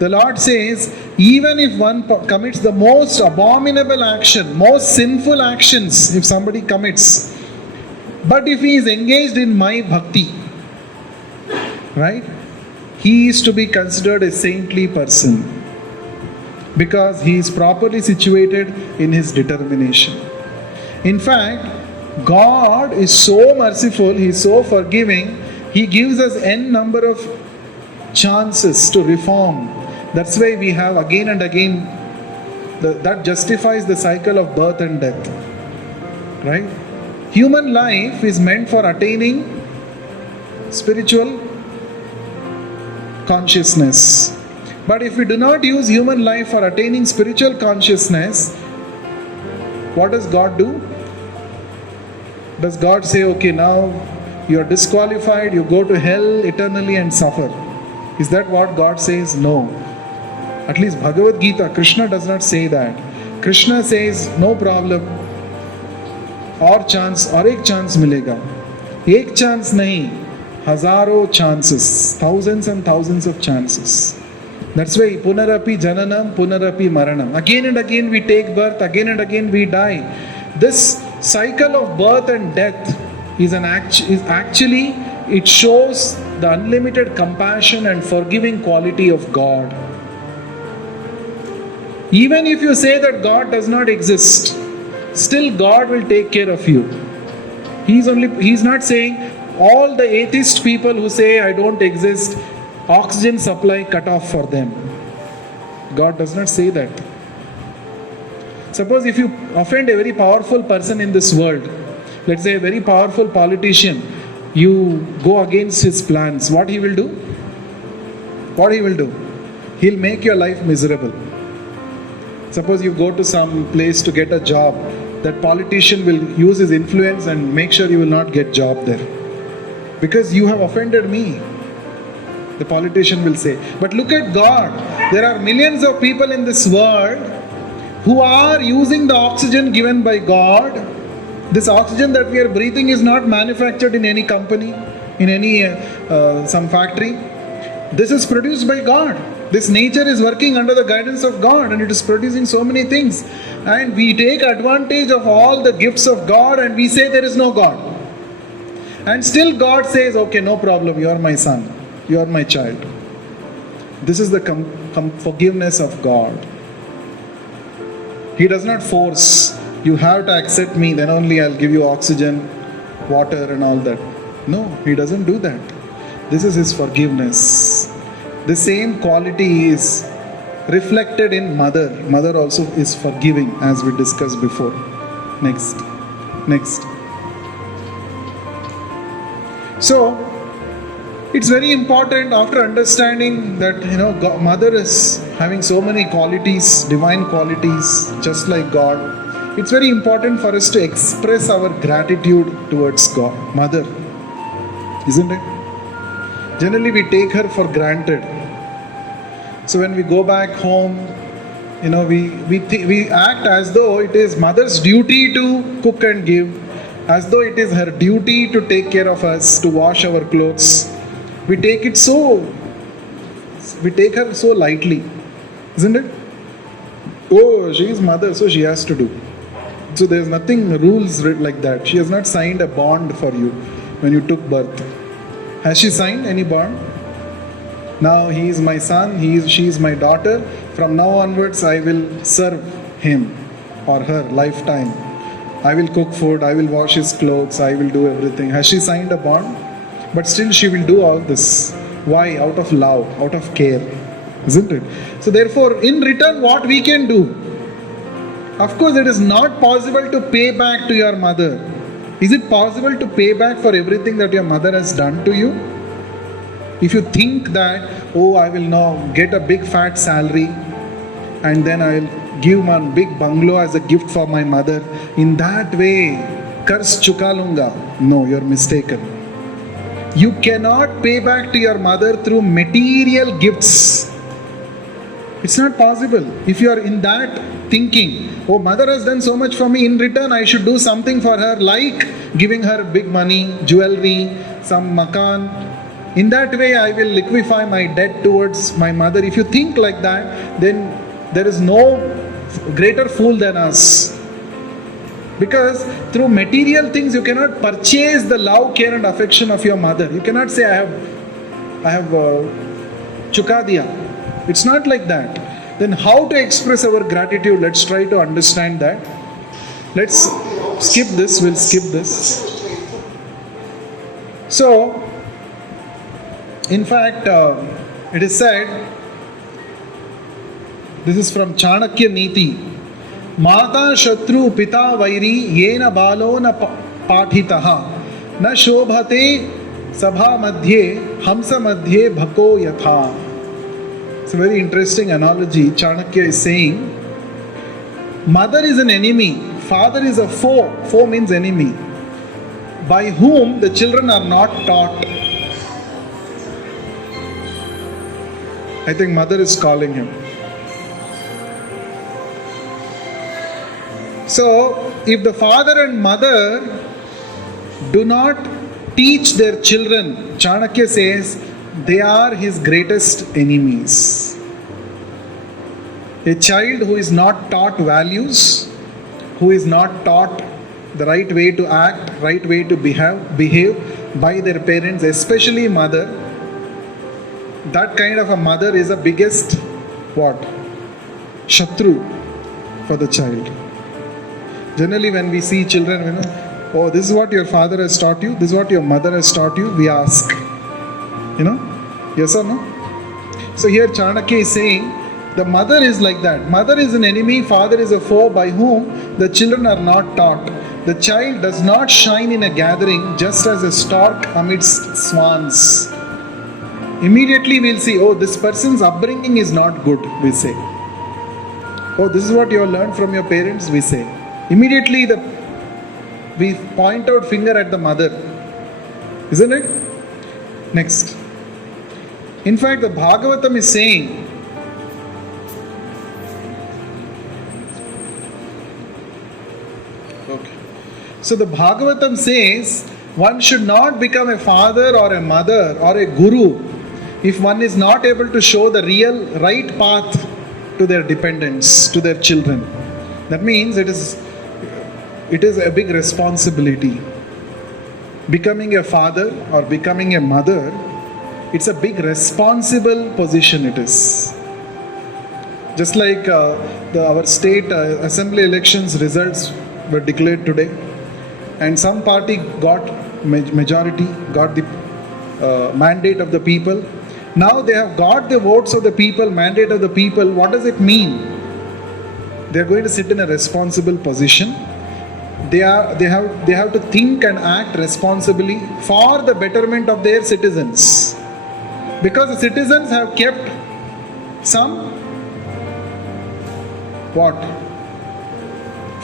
The Lord says, even if one commits the most abominable action, most sinful actions, if somebody commits, but if he is engaged in my bhakti, right, he is to be considered a saintly person because he is properly situated in his determination. In fact, God is so merciful, he is so forgiving, he gives us n number of chances to reform. That's why we have again and again, that justifies the cycle of birth and death. Right? Human life is meant for attaining spiritual consciousness. But if we do not use human life for attaining spiritual consciousness, what does God do? Does God say, okay, now you are disqualified, you go to hell eternally and suffer? Is that what God says? No. At least Bhagavad Gita, Krishna does not say that. Krishna says, no problem. और एक chance मिलेगा. एक chance नहीं, हजारों chances, thousands and thousands of chances. That's why punarapi jananam, punarapi maranam. Again and again we take birth, again and again we die. This cycle of birth and death is actually, it shows the unlimited compassion and forgiving quality of God. Even if you say that God does not exist, still God will take care of you. He's not saying all the atheist people who say I don't exist, oxygen supply cut off for them. God does not say that. Suppose if you offend a very powerful person in this world, let's say a very powerful politician, you go against his plans, what he will do? What he will do? He'll make your life miserable. Suppose you go to some place to get a job, that politician will use his influence and make sure you will not get job there. Because you have offended me, the politician will say. But look at God. There are millions of people in this world who are using the oxygen given by God. This oxygen that we are breathing is not manufactured in any company, in any some factory. This is produced by God. This nature is working under the guidance of God and it is producing so many things. And we take advantage of all the gifts of God and we say there is no God. And still God says, okay, no problem, you are my son, you are my child. This is the forgiveness of God. He does not force, you have to accept me, then only I'll give you oxygen, water and all that. No, He doesn't do that. This is His forgiveness. The same quality is reflected in Mother. Mother also is forgiving, as we discussed before. Next. So, It's very important after understanding that Mother is having so many qualities, divine qualities, just like God. It's very important for us to express our gratitude towards God, Mother, isn't it? Generally, we take her for granted. So when we go back home, we act as though it is Mother's duty to cook and give, as though it is her duty to take care of us, to wash our clothes. We take her so lightly, isn't it? Oh, she is Mother, so she has to do. So there's nothing rules like that. She has not signed a bond for you when you took birth. Has she signed any bond? Now he is my son, she is my daughter. From now onwards I will serve him or her lifetime. I will cook food, I will wash his clothes, I will do everything. Has she signed a bond? But still she will do all this. Why? Out of love, out of care, isn't it? So therefore, in return, what we can do? Of course, it is not possible to pay back to your mother. Is it possible to pay back for everything that your mother has done to you? If you think that, I will now get a big fat salary and then I will give one big bungalow as a gift for my mother, in that way, curse chuka lunga. No, you are mistaken. You cannot pay back to your mother through material gifts. It's not possible. If you are in that thinking, mother has done so much for me, in return I should do something for her, like giving her big money, jewelry, some makan. In that way I will liquefy my debt towards my mother. If you think like that, then there is no greater fool than us. Because through material things you cannot purchase the love, care and affection of your mother. You cannot say I have chuka diya. It's not like that. Then how to express our gratitude? Let's try to understand that. Let's skip this. We'll skip this. So, in fact, it is said, this is from Chanakya Niti, Mata Shatru Pita Vairi Yena Balo na Pathitaha Na Shobhate Sabha Madhye Hamsa Madhye Bhako Yatha. It's a very interesting analogy. Chanakya is saying, mother is an enemy, father is a foe. Foe means enemy, by whom the children are not taught. I think mother is calling him. So, if the father and mother do not teach their children, Chanakya says, they are his greatest enemies. A child who is not taught values, who is not taught the right way to act, right way to behave by their parents, especially mother, that kind of a mother is the biggest Shatru for the child. Generally when we see children, this is what your father has taught you, this is what your mother has taught you, we ask. Yes or no? So here Chanakya is saying, the mother is like that. Mother is an enemy, father is a foe, by whom the children are not taught. The child does not shine in a gathering just as a stork amidst swans. Immediately we'll see, this person's upbringing is not good, we say. This is what you have learned from your parents, we say. Immediately we point out finger at the mother. Isn't it? Next. In fact, the Bhagavatam is saying, so the Bhagavatam says, one should not become a father or a mother or a guru if one is not able to show the real right path to their dependents, to their children. That means it is a big responsibility. Becoming a father or becoming a mother, it's a big responsible position it is. Just like our state assembly elections results were declared today, and some party got majority, got the mandate of the people. Now they have got the votes of the people, mandate of the people. What does it mean? They are going to sit in a responsible position. They have to think and act responsibly for the betterment of their citizens. Because the citizens have kept some what?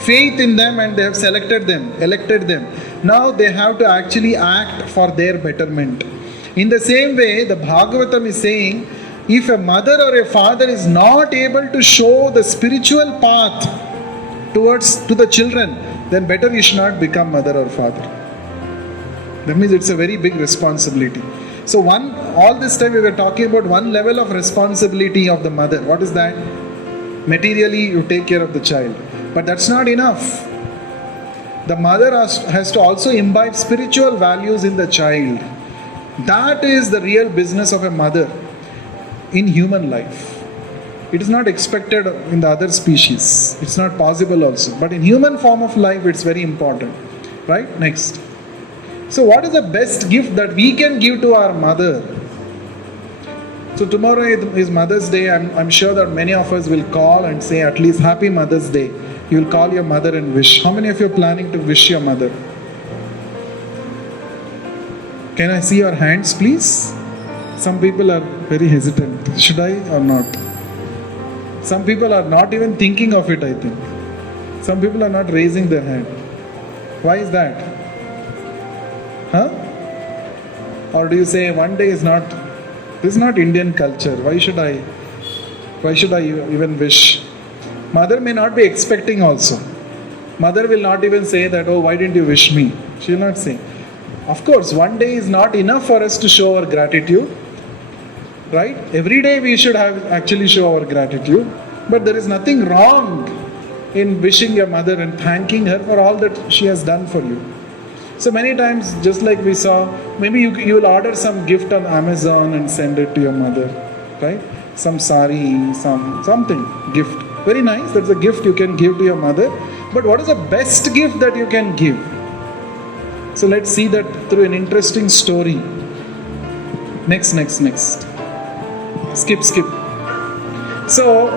Faith in them, and they have elected them. Now they have to actually act for their betterment. In the same way, the Bhagavatam is saying, if a mother or a father is not able to show the spiritual path to the children, then better you should not become mother or father. That means it's a very big responsibility. So all this time we were talking about one level of responsibility of the mother. What is that? Materially you take care of the child. But that's not enough. The mother has to also imbibe spiritual values in the child. That is the real business of a mother in human life. It is not expected in the other species. It's not possible also. But in human form of life, it's very important. Right? Next. So what is the best gift that we can give to our mother? So tomorrow is Mother's Day. I'm sure that many of us will call and say at least Happy Mother's Day. You will call your mother and wish. How many of you are planning to wish your mother? Can I see your hands, please? Some people are very hesitant. Should I or not? Some people are not even thinking of it, I think. Some people are not raising their hand. Why is that? Huh? Or do you say one day is not, this is not Indian culture. Why should I even wish? Mother may not be expecting also. Mother will not even say that, oh, why didn't you wish me? She will not say. Of course, one day is not enough for us to show our gratitude. Right? Every day we should actually show our gratitude. But there is nothing wrong in wishing your mother and thanking her for all that she has done for you. So many times, just like we saw, maybe you will order some gift on Amazon and send it to your mother. Right? Some sari, something, gift. Very nice, that's a gift you can give to your mother. But what is the best gift that you can give? So let's see that through an interesting story. Next. Skip. So,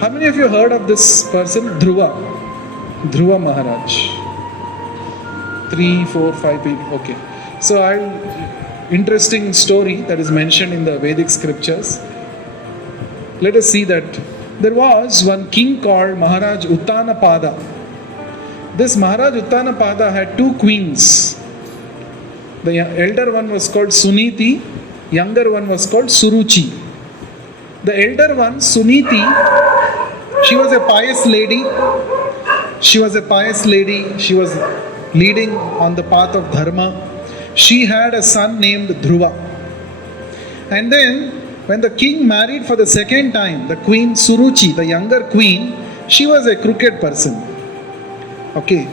how many of you heard of this person? Dhruva Maharaj. 3, 4, 5 people. Okay. So, interesting story that is mentioned in the Vedic scriptures. Let us see that there was one king called Maharaj Uttanapada. This Maharaj Uttanapada had 2 queens. The elder one was called Suniti, younger one was called Suruchi. The elder one, Suniti, she was a pious lady. She was leading on the path of dharma. She had a son named Dhruva. And then when the king married for the second time, the queen Suruchi, the younger queen, she was a crooked person. Okay.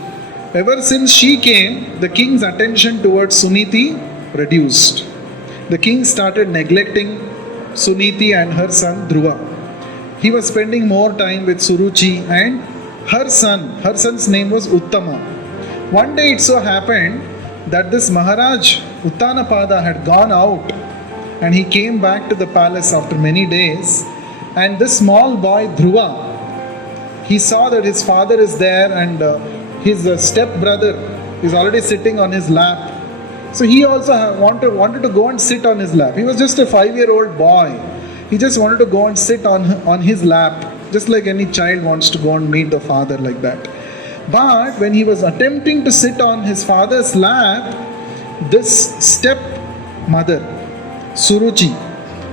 Ever since she came, the king's attention towards Suniti reduced. The king started neglecting Suniti and her son Dhruva. He was spending more time with Suruchi and her son. Her son's name was Uttama. One day it so happened that this Maharaj Uttanapada had gone out, and he came back to the palace after many days, and this small boy Dhruva, he saw that his father is there, and his step-brother is already sitting on his lap. So he also wanted to go and sit on his lap. He was just a 5-year-old boy. He just wanted to go and sit on his lap, just like any child wants to go and meet the father like that. But when he was attempting to sit on his father's lap, this step-mother, Suruchi,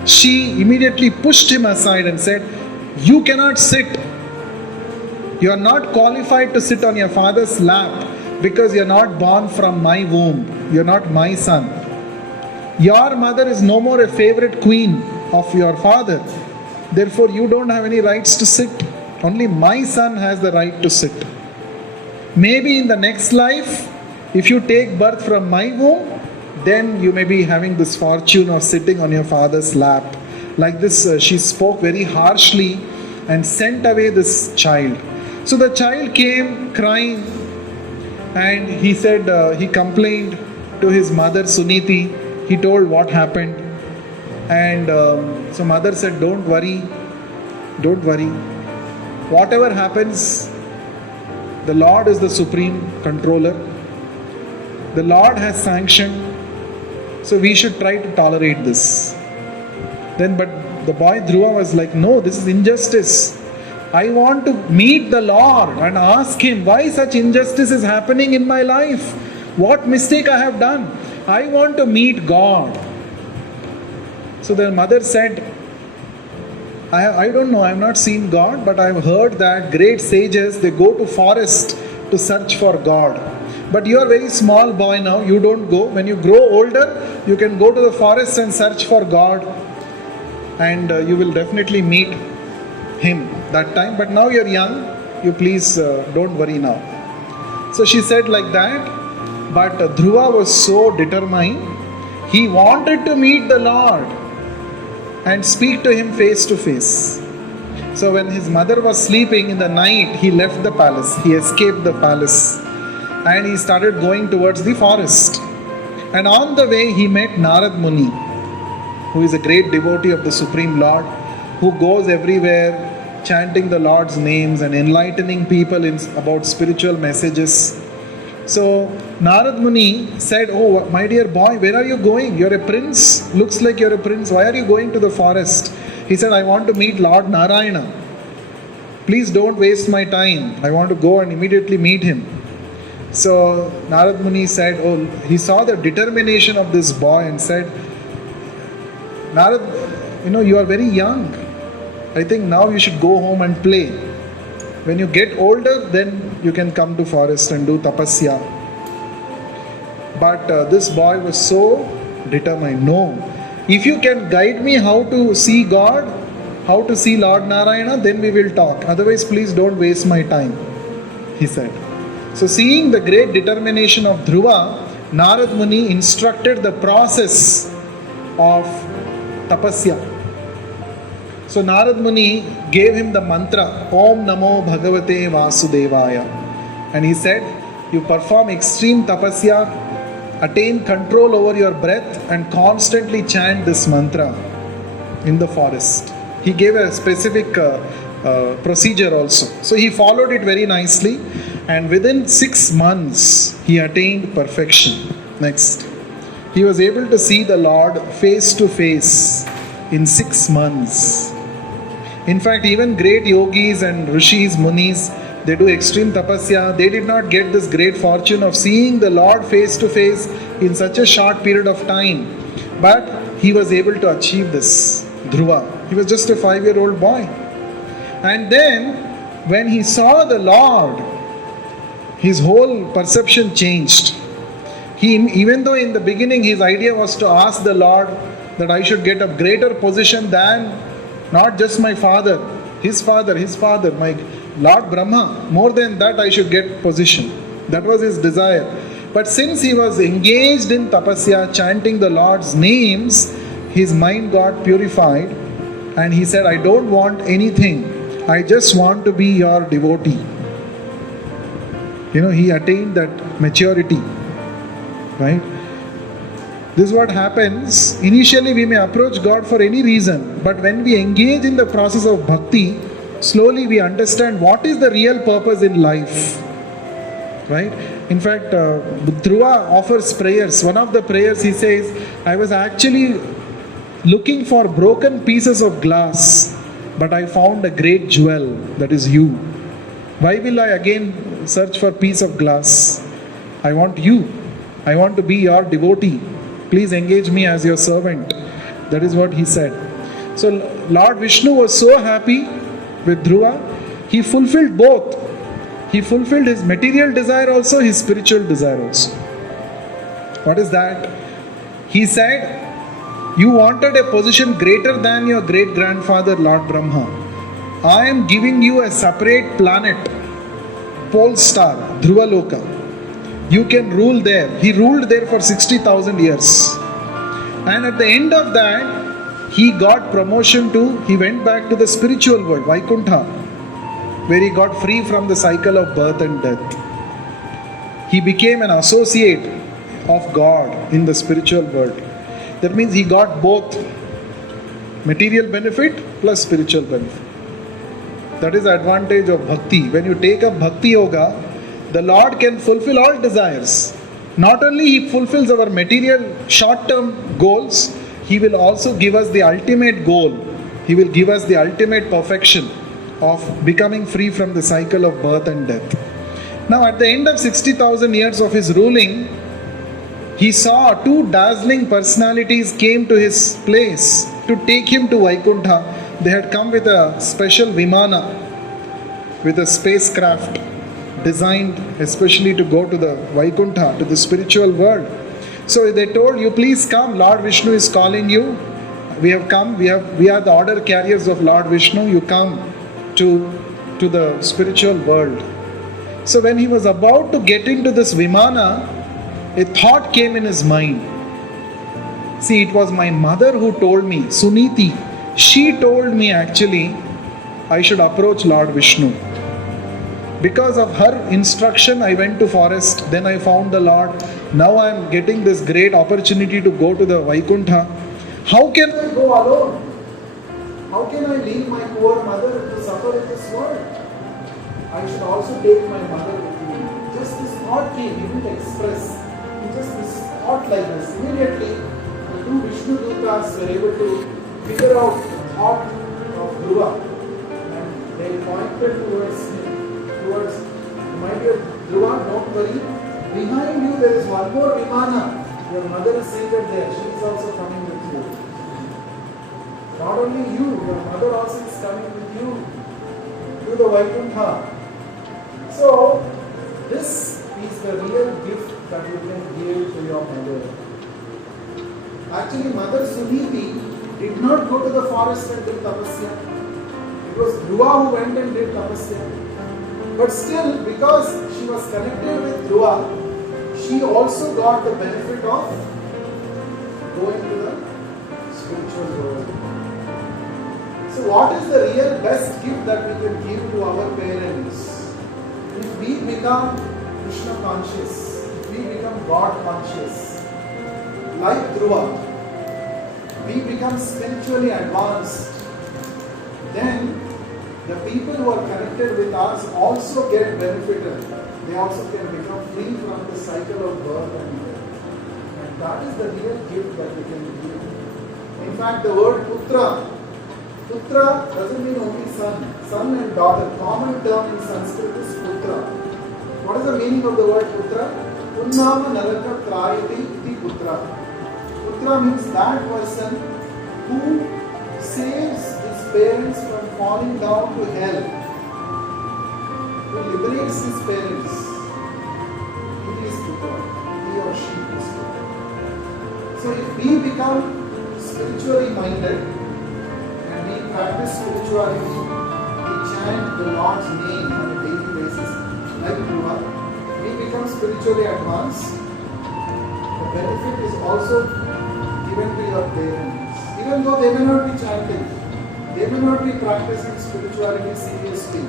she immediately pushed him aside and said, "You cannot sit. You are not qualified to sit on your father's lap because you are not born from my womb. You are not my son. Your mother is no more a favorite queen of your father. Therefore, you don't have any rights to sit. Only my son has the right to sit. Maybe in the next life, if you take birth from my womb, then you may be having this fortune of sitting on your father's lap." Like this, she spoke very harshly and sent away this child. So the child came crying, and he said, he complained to his mother Suniti. He told what happened. And so mother said, don't worry. Whatever happens, the Lord is the supreme controller. The Lord has sanctioned So we should try to tolerate this. Then, but the boy Dhruva was like, no, this is injustice. I want to meet the Lord and ask Him why such injustice is happening in my life. What mistake I have done? I want to meet God. So the mother said, I don't know, I have not seen God, but I have heard that great sages, they go to forest to search for God. But you are a very small boy now, you don't go. When you grow older, you can go to the forest and search for God, and you will definitely meet Him that time. But now you are young, you please don't worry now. So she said like that, but Dhruva was so determined. He wanted to meet the Lord and speak to Him face to face. So when his mother was sleeping in the night, he left the palace. He escaped the palace and he started going towards the forest. And on the way he met Narad Muni, who is a great devotee of the Supreme Lord, who goes everywhere chanting the Lord's names and enlightening people about spiritual messages. So Narad Muni said, oh my dear boy, where are you going? You're a prince. Looks like you're a prince. Why are you going to the forest? He said, I want to meet Lord Narayana. Please don't waste my time. I want to go and immediately meet him. So Narad Muni said, oh, he saw the determination of this boy and said, Narad, you are very young. I think now you should go home and play. When you get older, then you can come to forest and do tapasya. But this boy was so determined. No, if you can guide me how to see God, how to see Lord Narayana, then we will talk. Otherwise, please don't waste my time, he said. So seeing the great determination of Dhruva, Narad Muni instructed the process of tapasya. So Narad Muni gave him the mantra, Om Namo Bhagavate Vasudevaya. And he said, you perform extreme tapasya, attain control over your breath and constantly chant this mantra in the forest. He gave a specific procedure also. So he followed it very nicely, and within 6 months he attained perfection. Next. He was able to see the Lord face to face in 6 months. In fact, even great yogis and rishis, munis, they do extreme tapasya. They did not get this great fortune of seeing the Lord face to face in such a short period of time. But he was able to achieve this, Dhruva. He was just a 5-year-old boy. And then, when he saw the Lord, his whole perception changed. Even though in the beginning his idea was to ask the Lord that I should get a greater position than not just my father, his father, my Lord Brahma, more than that I should get position. That was his desire. But since he was engaged in tapasya, chanting the Lord's names, his mind got purified and he said, I don't want anything. I just want to be your devotee. He attained that maturity. Right? This is what happens. Initially we may approach God for any reason, but when we engage in the process of bhakti, slowly we understand what is the real purpose in life. Right? In fact, Dhruva offers prayers. One of the prayers he says, I was actually looking for broken pieces of glass, but I found a great jewel, that is you. Why will I again search for piece of glass? I want you. I want to be your devotee. Please engage me as your servant. That is what he said. So Lord Vishnu was so happy with Dhruva. He fulfilled both. He fulfilled his material desire also, his spiritual desire also. What is that? He said, you wanted a position greater than your great-grandfather Lord Brahma. I am giving you a separate planet, pole star, Dhruva Loka. You can rule there. He ruled there for 60,000 years. And at the end of that, he got promotion he went back to the spiritual world, Vaikuntha, where he got free from the cycle of birth and death. He became an associate of God in the spiritual world. That means he got both material benefit plus spiritual benefit. That is the advantage of bhakti. When you take up bhakti yoga, the Lord can fulfill all desires. Not only He fulfills our material short-term goals, He will also give us the ultimate goal. He will give us the ultimate perfection of becoming free from the cycle of birth and death. Now at the end of 60,000 years of His ruling, He saw two dazzling personalities came to His place to take Him to Vaikuntha. They had come with a special vimana, with a spacecraft designed especially to go to the Vaikuntha, to the spiritual world. So they told, you please come, Lord Vishnu is calling you. We have come, we are the order carriers of Lord Vishnu, you come to the spiritual world. So when he was about to get into this vimana, a thought came in his mind. See, it was my mother who told me, Suniti, she told me actually I should approach Lord Vishnu. Because of her instruction, I went to forest, then I found the Lord. Now I am getting this great opportunity to go to the Vaikuntha. How can I go alone? How can I leave my poor mother to suffer in this world? I should also take my mother with me. Just this thought came, he didn't express. Just this thought like this. Immediately, the two Vishnu Dutas were able to figure out the thought of Dhruva. And they pointed towards him, towards, my dear Dhruva, don't worry. Behind you there is one more Vimana. Your mother is seated there. She is also coming with you. Not only you, your mother also is coming with you to the Vaikuntha. So, this is the real gift that you can give to your mother. Actually, Mother Suniti did not go to the forest and did tapasya. It was Dhruva who went and did tapasya. But still, because she was connected with Dhruva, she also got the benefit of going to the spiritual world. So what is the real best gift that we can give to our parents? If we become Krishna conscious, if we become God conscious, like Dhruva, we become spiritually advanced, then the people who are connected with us also get benefited. They also can become free from the cycle of birth and death. And that is the real gift that we can give. In fact, the word putra doesn't mean only son. Son and daughter. Common term in Sanskrit is putra. What is the meaning of the word putra? Unnama naraka trayati iti putra. Putra means that person who saves his parents from falling down to hell, who liberates his parents. He is putra. He or she is putra. So if we become spiritually minded and we practice spirituality, we chant the Lord's name on a daily basis, like Dhruva, we become spiritually advanced. The benefit is also given to your parents. Even though they may not be chanting, they may not be practicing spirituality seriously,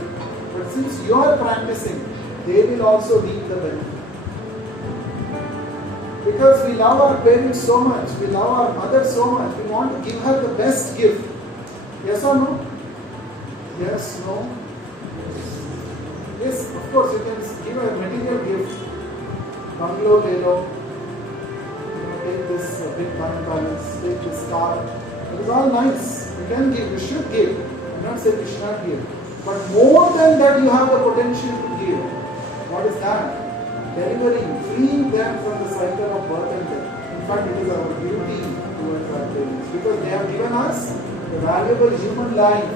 but since you are practicing, they will also reap the benefit. Because we love our parents so much, we love our mother so much, we want to give her the best gift. Yes or no? Yes, no? Yes, of course, you can give a material gift. Bungalow, lelo, take this big bank balance, take this car. It is all nice. You can give, you should give. I'm not saying you should not give. But more than that, you have the potential to give. What is that? Delivering, freeing them from the cycle of birth and death. In fact, it is our duty towards our parents. Because they have given us a valuable human life.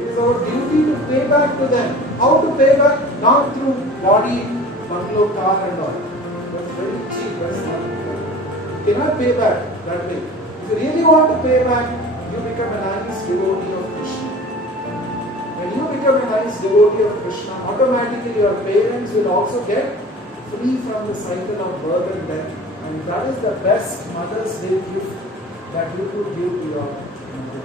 It is our duty to pay back to them. How to pay back? Not through body, bungalow, car and all. That's very cheap. That's not good. You cannot pay back that way. If you really want to pay back, you become a nice devotee of Krishna. When you become a nice devotee of Krishna, automatically your parents will also get free from the cycle of birth and death. And that is the best Mother's Day gift that you could give to your mother.